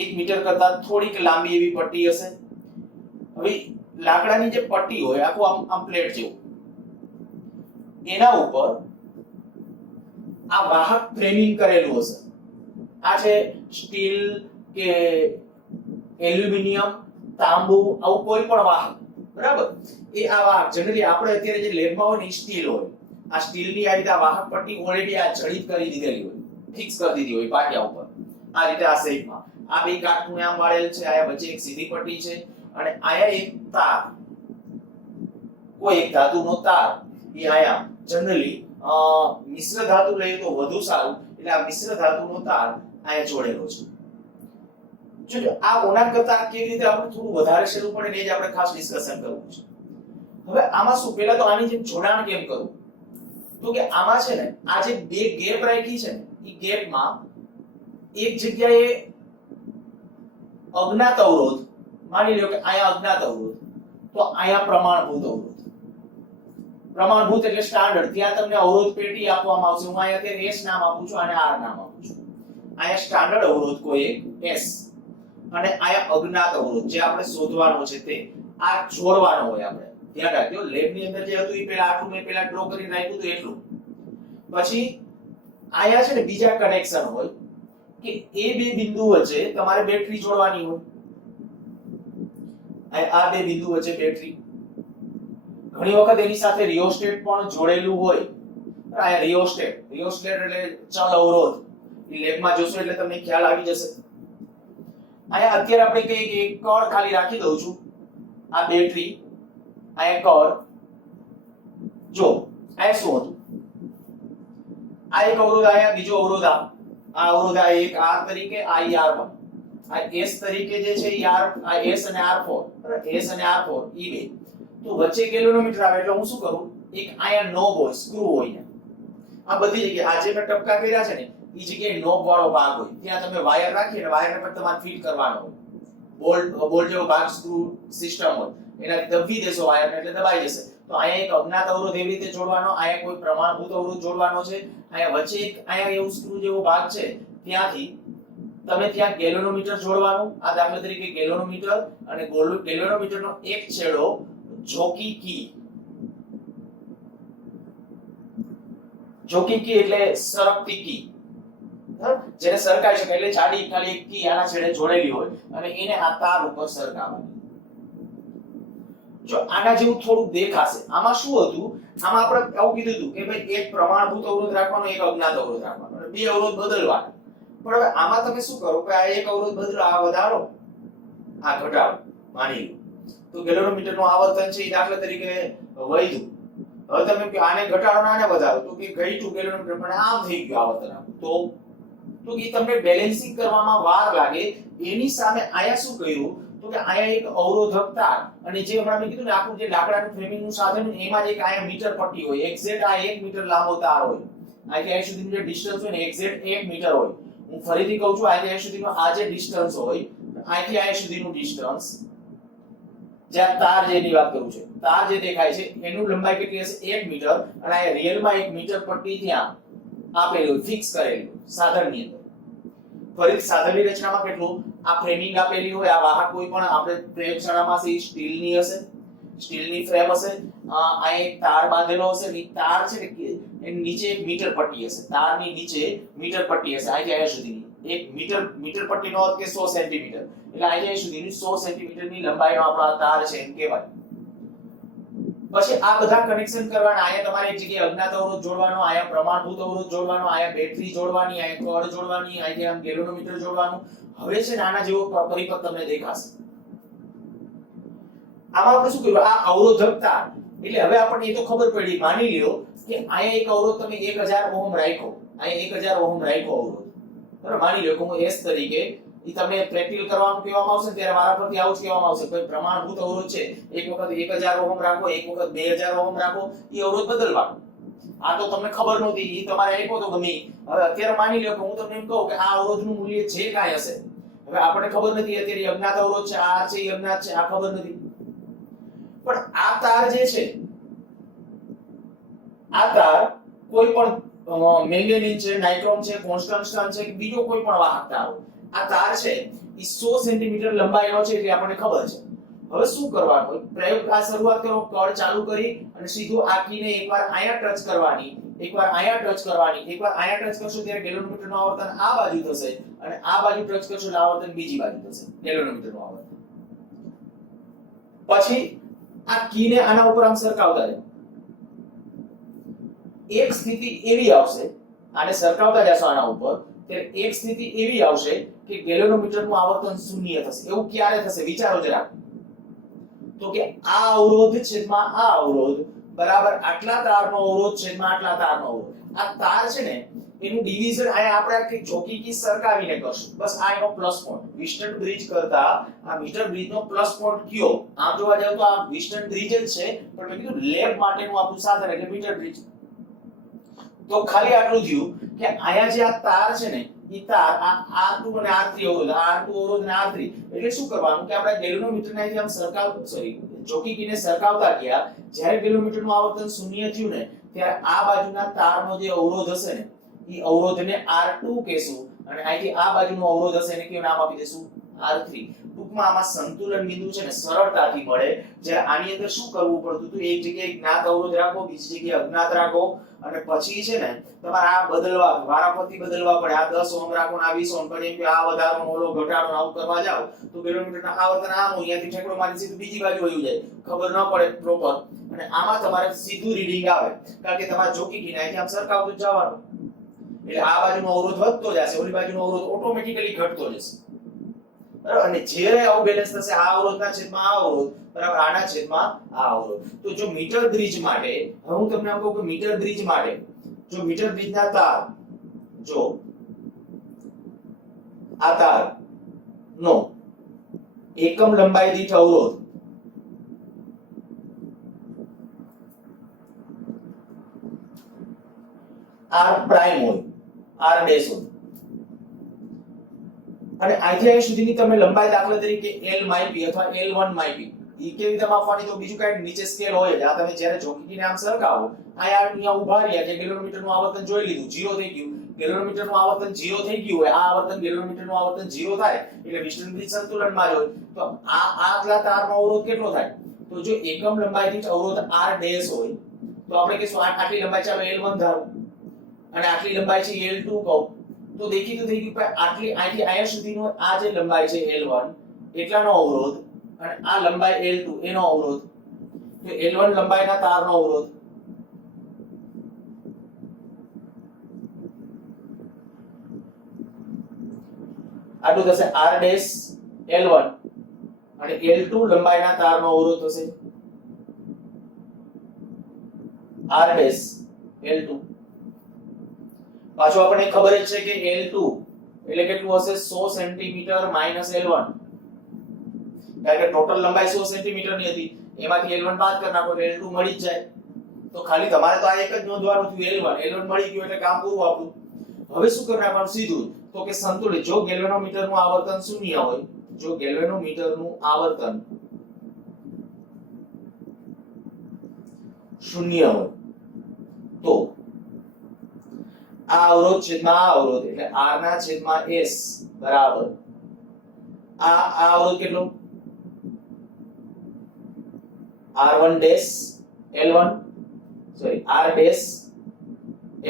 1 મીટર કરતા થોડીક લાંબી એવી પટ્ટી હશે. હવે લાકડાની જે પટ્ટી હોય આખું આમ પ્લેટ જેવું, એના ઉપર આ વાહક ફ્રેમિંગ કરેલું હશે. આ છે સ્ટીલ કે એલ્યુમિનિયમ, તાંબુ, આવું કોઈ પણ વાહક, બરાબર? એ આ વાહક જનરલી આપણે અત્યારે જે લેબમાં હોય ને સ્ટીલ હોય, આ સ્ટીલની આ રીતે આ વાહક પટ્ટી ઓલરેડી આ જડિત કરી દીધેલી હોય, ફિક્સ કરી દીધી હોય પાટિયા ઉપર આ રીતે આ શેપમાં. આ બે કાટખૂણે આમ વાળેલ છે, આયા વચ્ચે એક સીધી પટ્ટી છે અને આયા એક તાર, કોઈ એક ધાતુનો તાર, એ આયા જનરલી મિશ્ર ધાતુ લઈએ તો વધુ સારું, એટલે આ મિશ્ર ધાતુનો તાર આયા જોડેલો છે. જોજો આ ઓના કરતા કેવી રીતે આપણે થોડું વધારે સહેલું પડે ને એ જ આપણે ખાસ ડિસ્કશન કરવું છે. હવે આમાં શું, પહેલા તો આની જેમ જોડાણ કેમ કરવું, તો કે આમાં છે ને આ જે બે ગેપ રાખી છે ને એ ગેપમાં એક જગ્યાએ અજ્ઞાત અવરોધ, માની લો કે આયા અજ્ઞાત અવરોધ, તો આયા પ્રમાણભૂત અવરોધ. પ્રમાણભૂત એટલે સ્ટાન્ડર્ડ, ત્યાં તમને અવરોધ પેટી આપવામાં આવશે. હું અહીંયા અત્યારે S નામ આપું છું અને R નામ આપું છું. આયા સ્ટાન્ડર્ડ અવરોધ કોઈ એક S અને આયા અજ્ઞાત અવરોધ જે આપણે શોધવાનો છે તે આ જોડવાનો હોય. આપણે ધ્યાન રાખજો, લેબ ની અંદર જે હતું એ પેલા આટલું મેં પેલા ડ્રો કરીને રાખ્યું હતું એટલું. પછી આયા છે ને બીજા કનેક્શન હોય કે એ બે બિંદુ વચ્ચે તમારે બેટરી જોડવાની હોય. આ બે બિંદુ વચ્ચે બેટરી, ઘણી વખત એની સાથે રિયોસ્ટેટ પણ જોડેલું હોય. આ રિયોસ્ટેટ એટલે ચલ અવરોધ, એ લેબમાં જોશો એટલે તમને ખ્યાલ આવી જશે. આયા અત્યારે આપણે કહીએ કે એક કળ ખાલી રાખી દઉં છું, આ બેટરી, આયા કળ. જો આ શું હતું, આ એક અવરોધ, આયા બીજો અવરોધ, આ અવરોધ, આ એક R તરીકે, આ R1, આ S તરીકે જે છે આ S અને R4, S અને R4 ઈ બે. તો વચ્ચે ગેલ્વેનોમીટર આવે એટલે હું શું કરું, એક આયા નોબ હોય, સ્ક્રૂ હોય. આ બધી જગ્યાએ આ જે મેં ટપકા કર્યા છે ને ઈ જગ્યાએ નોબ વાળો ભાગ હોય, ત્યાં તમે વાયર રાખી અને વાયરને પર તમારે ફિટ કરવાનો હોય. બોલ્ટ જેવો ભાગ, સ્ક્રૂ સિસ્ટમ હોય, એનાથી દબાવી દેશો વાયરને એટલે દબાઈ જશે. તો અહીંયા એક અજ્ઞાત અવરોધ એવી રીતે જોડવાનો, અહીંયા કોઈ પ્રમાણભૂત અવરોધ જોડવાનો છે. અહીંયા વચ્ચે એક અહીંયા એવું સ્ક્રૂ જેવો ભાગ છે, ત્યાંથી તમે ત્યાં ગેલ્વેનોમીટર જોડવાનું. આ દાખલા તરીકે ગેલ્વેનોમીટર અને ગેલ્વેનોમીટરનો એક છેડો જોકી કી એટલે સરકતી કી, જેને સરકાઈ શકાય, એટલે જાડી ખાલી એક કી આના છેડે જોડેલી હોય અને એને આ તાર ઉપર સરકાવવાની. જો આના જેવું થોડું દેખાશે. આમાં શું હતું, આમાં આપણે આવું કીધું હતું કે ભાઈ એક પ્રમાણભૂત અવરોધ રાખવાનો, એક અજ્ઞાત અવરોધ રાખવાનો અને બે અવરોધ બદલવાના. પણ હવે આમાં તમે શું કરો કે આ એક અવરોધ બદલો, આ વધારો, આ ઘટાડો, માની લો તો ગેલ્વેનોમીટરનું આવર્તન છે એ દાખલા તરીકે વધ્યું. હવે તમે આને ઘટાડો ને આને વધારો, તો કે ઘટ્યું ગેલ્વેનોમીટર પણ આમ થઈ ગયું આવર્તન. તો તો એ તમને બેલેન્સિંગ કરવામાં વાર લાગે એની સામે આયા શું કર્યું તો કે આયા એક અવરોધક તાર અને જે હમણાં મેં કીધું ને આખું જે લાકડાનું ફ્રેમિંગ નું સાધન એમાં જ એક આયા મીટર પટ્ટી હોય એક્ઝેક્ટ આ 1 મીટર લાંબો તાર હોય અહીંથી અહીં સુધીનું જે ડિસ્ટન્સ હોય ને એક્ઝેક્ટ 1 મીટર હોય હું ફરીથી કહું છું અહીંથી અહીં સુધીનો આ જે ડિસ્ટન્સ હોય અહીંથી અહીં સુધીનું ડિસ્ટન્સ જ્યાં તાર જેની વાત કરું છું તાર જે દેખાય છે એનું લંબાઈ કેટલી હશે 1 મીટર અને આ રિયલમાં 1 મીટર પટ્ટી ત્યાં આપેલી હોય ફિક્સ કરેલી સાધનની અંદર ફરીથી સાધનની રચનામાં કેટલું આ ફ્રેમિંગ આપેલી હોય આ વાહક કોઈ પણ આપણે પ્રયોગશાળામાં છે સ્ટીલની હશે સ્ટીલની ફ્રેમ હશે આ એક તાર બાંધેલો હશે ની તાર છે ને એની નીચે એક મીટર પટ્ટી હશે તારની નીચે મીટર પટ્ટી હશે અહીંથી અહીંયા સુધીની એક મીટર પટ્ટીનો અર્થ કે 100 સેન્ટીમીટર એટલે અહીંયા સુધીની 100 સેન્ટીમીટરની લંબાઈનો આપણો આ તાર છે એમ કહેવાય પછી આ બધા કનેક્શન કરવાના આયા તમારે એક જગ્યાએ અજ્ઞાત અવરોધ જોડવાનો આયા પ્રમાણભૂત અવરોધ જોડવાનો આયા બેટરી જોડવાની આયા કળ જોડવાની આયા આમ ગેલોનોમીટર જોડવાનું હવે છે નાના જેવો પરિપથ તમને દેખાશે આમાં આપણે શું કર્યું આ અવરોધક તાર એટલે હવે આપણને એ તો ખબર પડી માની લ્યો કે આયા એક અવરોધ તમે 1000 ઓહમ રાખ્યો આયા 1000 ઓહમ રાખ્યો અવરોધ બરાબર માની લ્યો કે હું S તરીકે ઈ તમને પ્રેક્ટિકલ કરવાનું કહેવામાં આવશે ત્યારે વારાફરતી આવું જ કહેવામાં આવશે કોઈ પ્રમાણભૂત અવરોધ છે એક વખત 1000 ઓહમ રાખો એક વખત 2000 ઓહમ રાખો ઈ અવરોધ બદલવાનો આ તો તમને ખબર નહોતી ઈ તમારે આપ્યો તો ગમે હવે અત્યારે માની લ્યો કે હું તમને એમ કહું કે આ અવરોધનું મૂલ્ય જે કાંઈ હશે હવે આપણને ખબર નથી અત્યારે અજ્ઞાત અવરોધ છે આ છે અજ્ઞાત છે આ ખબર નથી પણ આ તાર જે છે આ તાર કોઈ પણ મેંગેનીઝ છે નાઇટ્રોન છે કોન્સ્ટન્ટન છે કે બીજો કોઈ પણ વાહક તાર આ તાર છે એ 100 સેન્ટીમીટર લંબાઈનો છે એટલે આપણને ખબર છે હવે શું કરવાનું પ્રયોગ આ શરૂઆત કરો કળ ચાલુ કરી અને સીધું આ કીને એકવાર આયા ટચ કરવાની એકવાર આયા ટચ કરવાની એકવાર આયા ટચ કરશો ત્યારે ગેલોનોમીટરનું આવર્તન આ બાજુ થશે અને આ બાજુ ટચ કરશો એટલે આવર્તન બીજી બાજુ થશે ગેલોનોમીટરનું આવર્તન પછી આ કીને આના ઉપર આમ સરકાવતા રહે એક સ્થિતિ એવી આવશે આને સરકાવતા જશો આના ઉપર ત્યારે એક સ્થિતિ એવી આવશે કે ગેલોનોમીટરનું આવર્તન શૂન્ય થશે એવું ક્યારે થશે વિચારો જરા તો કે આ અવરોધ છેદમાં આ અવરોધ બરાબર આટલા તારનો અવરોધ છેદમાં આટલા તારનો અવરોધ આ તાર છે ને એનું ડિવિઝન આયા આપણે કે ચોકી કી સરકાવીને કરશું બસ આ એનો પ્લસ પોઈન્ટ વિસ્ટન બ્રિજ કરતા આ મીટર બ્રિજનો પ્લસ પોઈન્ટ કયો આમ જોવા જાવ તો આ વિસ્ટન બ્રિજ જ છે પણ મેં કીધું લેબ માટેનું આપણું સાધન એટલે મીટર બ્રિજ તો ખાલી આટલું થયું કે આયા જે આ તાર છે ને ઈ તાર આ R2 અને R3 અવરોધ R2 અવરોધ અને R3 એટલે શું કરવાનું કે આપણે ગેલોનોમીટરના અહીંથી આમ સરકાવ ચોકી કીને સરકાવતા ગયા જ્યારે ગેલોનોમીટરનું આવર્તન શૂન્ય થયું ને ત્યારે આ બાજુના તારનો જે અવરોધ હશે ને ઈ અવરોધને R2 કહેશું અને અહીંથી આ બાજુનો અવરોધ હશે એને કયું નામ આપી દેશું R3 ટૂંકમાં આમાં સંતુલન બિંદુ છે ને સરળતાથી મળે જ્યારે આની અંદર શું કરવું પડતું હતું એક જગ્યાએ જ્ઞાત અવરોધ રાખો બીજી જગ્યાએ અજ્ઞાત રાખો અને પછી છે ને તમારે આ બદલવા વારાફરતી બદલવા પડે આ 10 ઓહમ રાખો ને આ 20 ઓહમ પણ એમ કે આ વધારો ઓલો ઘટાડો આવું કરવા જાવ તો ગેલોમીટરના આવર્તન આમ હોય અહીંયાથી ઠેકડો મારી સીધું બીજી બાજુ વયું જાય ખબર ન પડે પ્રોપર અને આમાં તમારે સીધું રીડિંગ આવે કારણ કે તમારે ચોકી કીને અહીંથી આમ સરકાવતું જ જવાનું એટલે આ બાજુનો અવરોધ વધતો જશે ઓલી બાજુનો અવરોધ ઓટોમેટિકલી ઘટતો જશે બરાબર અને જ્યારે આવું બેલેન્સ થશે આ અવરોધના છેદમાં આ અવરોધ બરાબર આના છેદમાં આ અવરોધ તો જો મીટર બ્રિજ માટે હવે હું તમને આમ કહું કે મીટર બ્રિજ માટે જો મીટર બ્રિજના તાર જો આ તાર નો એકમ લંબાઈ દીઠ અવરોધ R પ્રાઇમ હોય R ડેશ હોય અને અહીંથી અહીં સુધીની તમે લંબાઈ દાખલા તરીકે L માપી અથવા L1 માપી ઈ કેવી રીતે માપવાની તો બીજું કાંઈ નીચે સ્કેલ હોય જ આ તમે જ્યારે જોકીને આમ સરકાવો અહીંયા ઊભા રહ્યા કે ગેલોનોમીટરનું આવર્તન જોઈ લીધું 0 થઈ ગયું ગેલોનોમીટરનું આવર્તન 0 થઈ ગયું હોય આ આવર્તન ગેલોનોમીટરનું આવર્તન 0 થાય એટલે વિસ્ટન બ્રિજ સંતુલનમાં જ હોય તો આ આટલા તારનો અવરોધ કેટલો થાય તો જો એકમ લંબાઈ દીઠ અવરોધ R ડેશ હોય તો આપણે કહીશું આટલી લંબાઈ ચાલો L1 ધારો અને આટલી લંબાઈ છે L2 કહો તો દેખીતું થઈ ગયું કે આટલી અહીંથી અહીંયા સુધીનો આ જે લંબાઈ છે L1 એટલાનો અવરોધ અને આ લંબાઈ L2 એનો અવરોધ તો L1 લંબાઈના તારનો અવરોધ આટલું થશે R ડેશ L1 અને L2 લંબાઈના તારનો અવરોધ થશે R ડેશ L2 પાછું આપણને ખબર જ છે કે L2 એટલે કેટલું હશે 100 સેન્ટીમીટર માઈનસ L1, કારણ કે ટોટલ લંબાઈ 100 સેન્ટીમીટર ની હતી, એમાંથી L1 બાદ કરી નાખો એટલે L2 મળી જ જાય. તો ખાલી તમારે તો આ એક જ નોંધવાનું થયું L1 મળી ગયું એટલે કામ પૂરું આપણું. હવે શું કરી નાખવાનું સીધું, તો કે સંતુલિત, જો ગેલ્વેનોમીટરનું આવર્તન શૂન્ય હોય, જો ગેલ્વેનોમીટરનું આવર્તન શૂન્ય હોય તો આ અવરોધ છેદમાં આ અવરોધ એટલે R ના છેદમાં S બરાબર આ અવરોધ કેટલો R1 dash L1 sorry R dash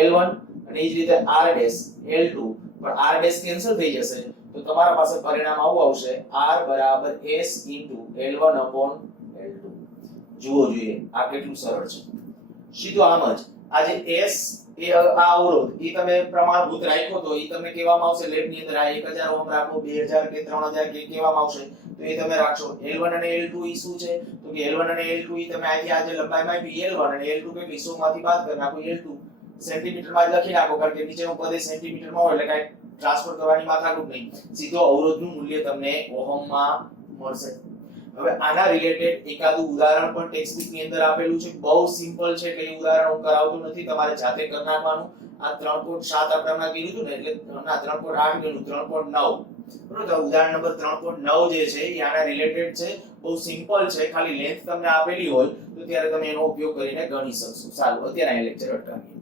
L1 અને એ જ રીતે R ડેશ L2, પણ R ડેશ કેન્સલ થઈ જશે તો તમારા પાસે પરિણામ આવું આવશે R બરાબર S L1 L2. જુઓ જોઈએ આ કેટલું સરળ છે, સીધું આમ જ. આ જે S એ આ અવરોધ એ તમે પ્રમાણભૂત રાખ્યો તો એ તમને કહેવામાં આવશે લેબ ની અંદર આ 1000 ઓહ્મ રાખો, 2000 કે 3000 કે કહેવામાં આવશે તો એ તમે રાખશો. L1 અને L2 ઈ શું છે, તો કે L1 અને L2 ઈ તમે અહીંથી આ જે લંબાઈ માપી L1 અને L2 કેટલી 100 માંથી બાદ કરી નાખો, L2 સેન્ટીમીટર માં જ લખી નાખો, કારણ કે નીચેનું પદ સેન્ટીમીટર માં હોય એટલે કાઈ ટ્રાન્સફર કરવાની માથાકૂટ નહીં, સીધો અવરોધનું મૂલ્ય તમને ઓહમ માં મળશે. હવે આના રિલેટેડ એકાદું ઉદાહરણ પણ ટેક્સ્ટબુક ની અંદર આપેલું છે, બહુ સિમ્પલ છે, કઈ ઉદાહરણ હું કરાવતો નથી, તમારે જાતે કરી નાખવાનું. આ 3.7 આપણે હમણાં કીધું હતું ને, એટલે ના 3.8 ગણું 3.9 બરોબર. ઉદાહરણ નંબર 3.9 જે છે એ આના રિલેટેડ છે, બહુ સિમ્પલ છે, ખાલી લેન્થ તમને આપેલી હોય તો ત્યારે તમે એનો ઉપયોગ કરીને ગણી શકશો. સારું, અત્યારે આ લેક્ચર અટકાવીએ.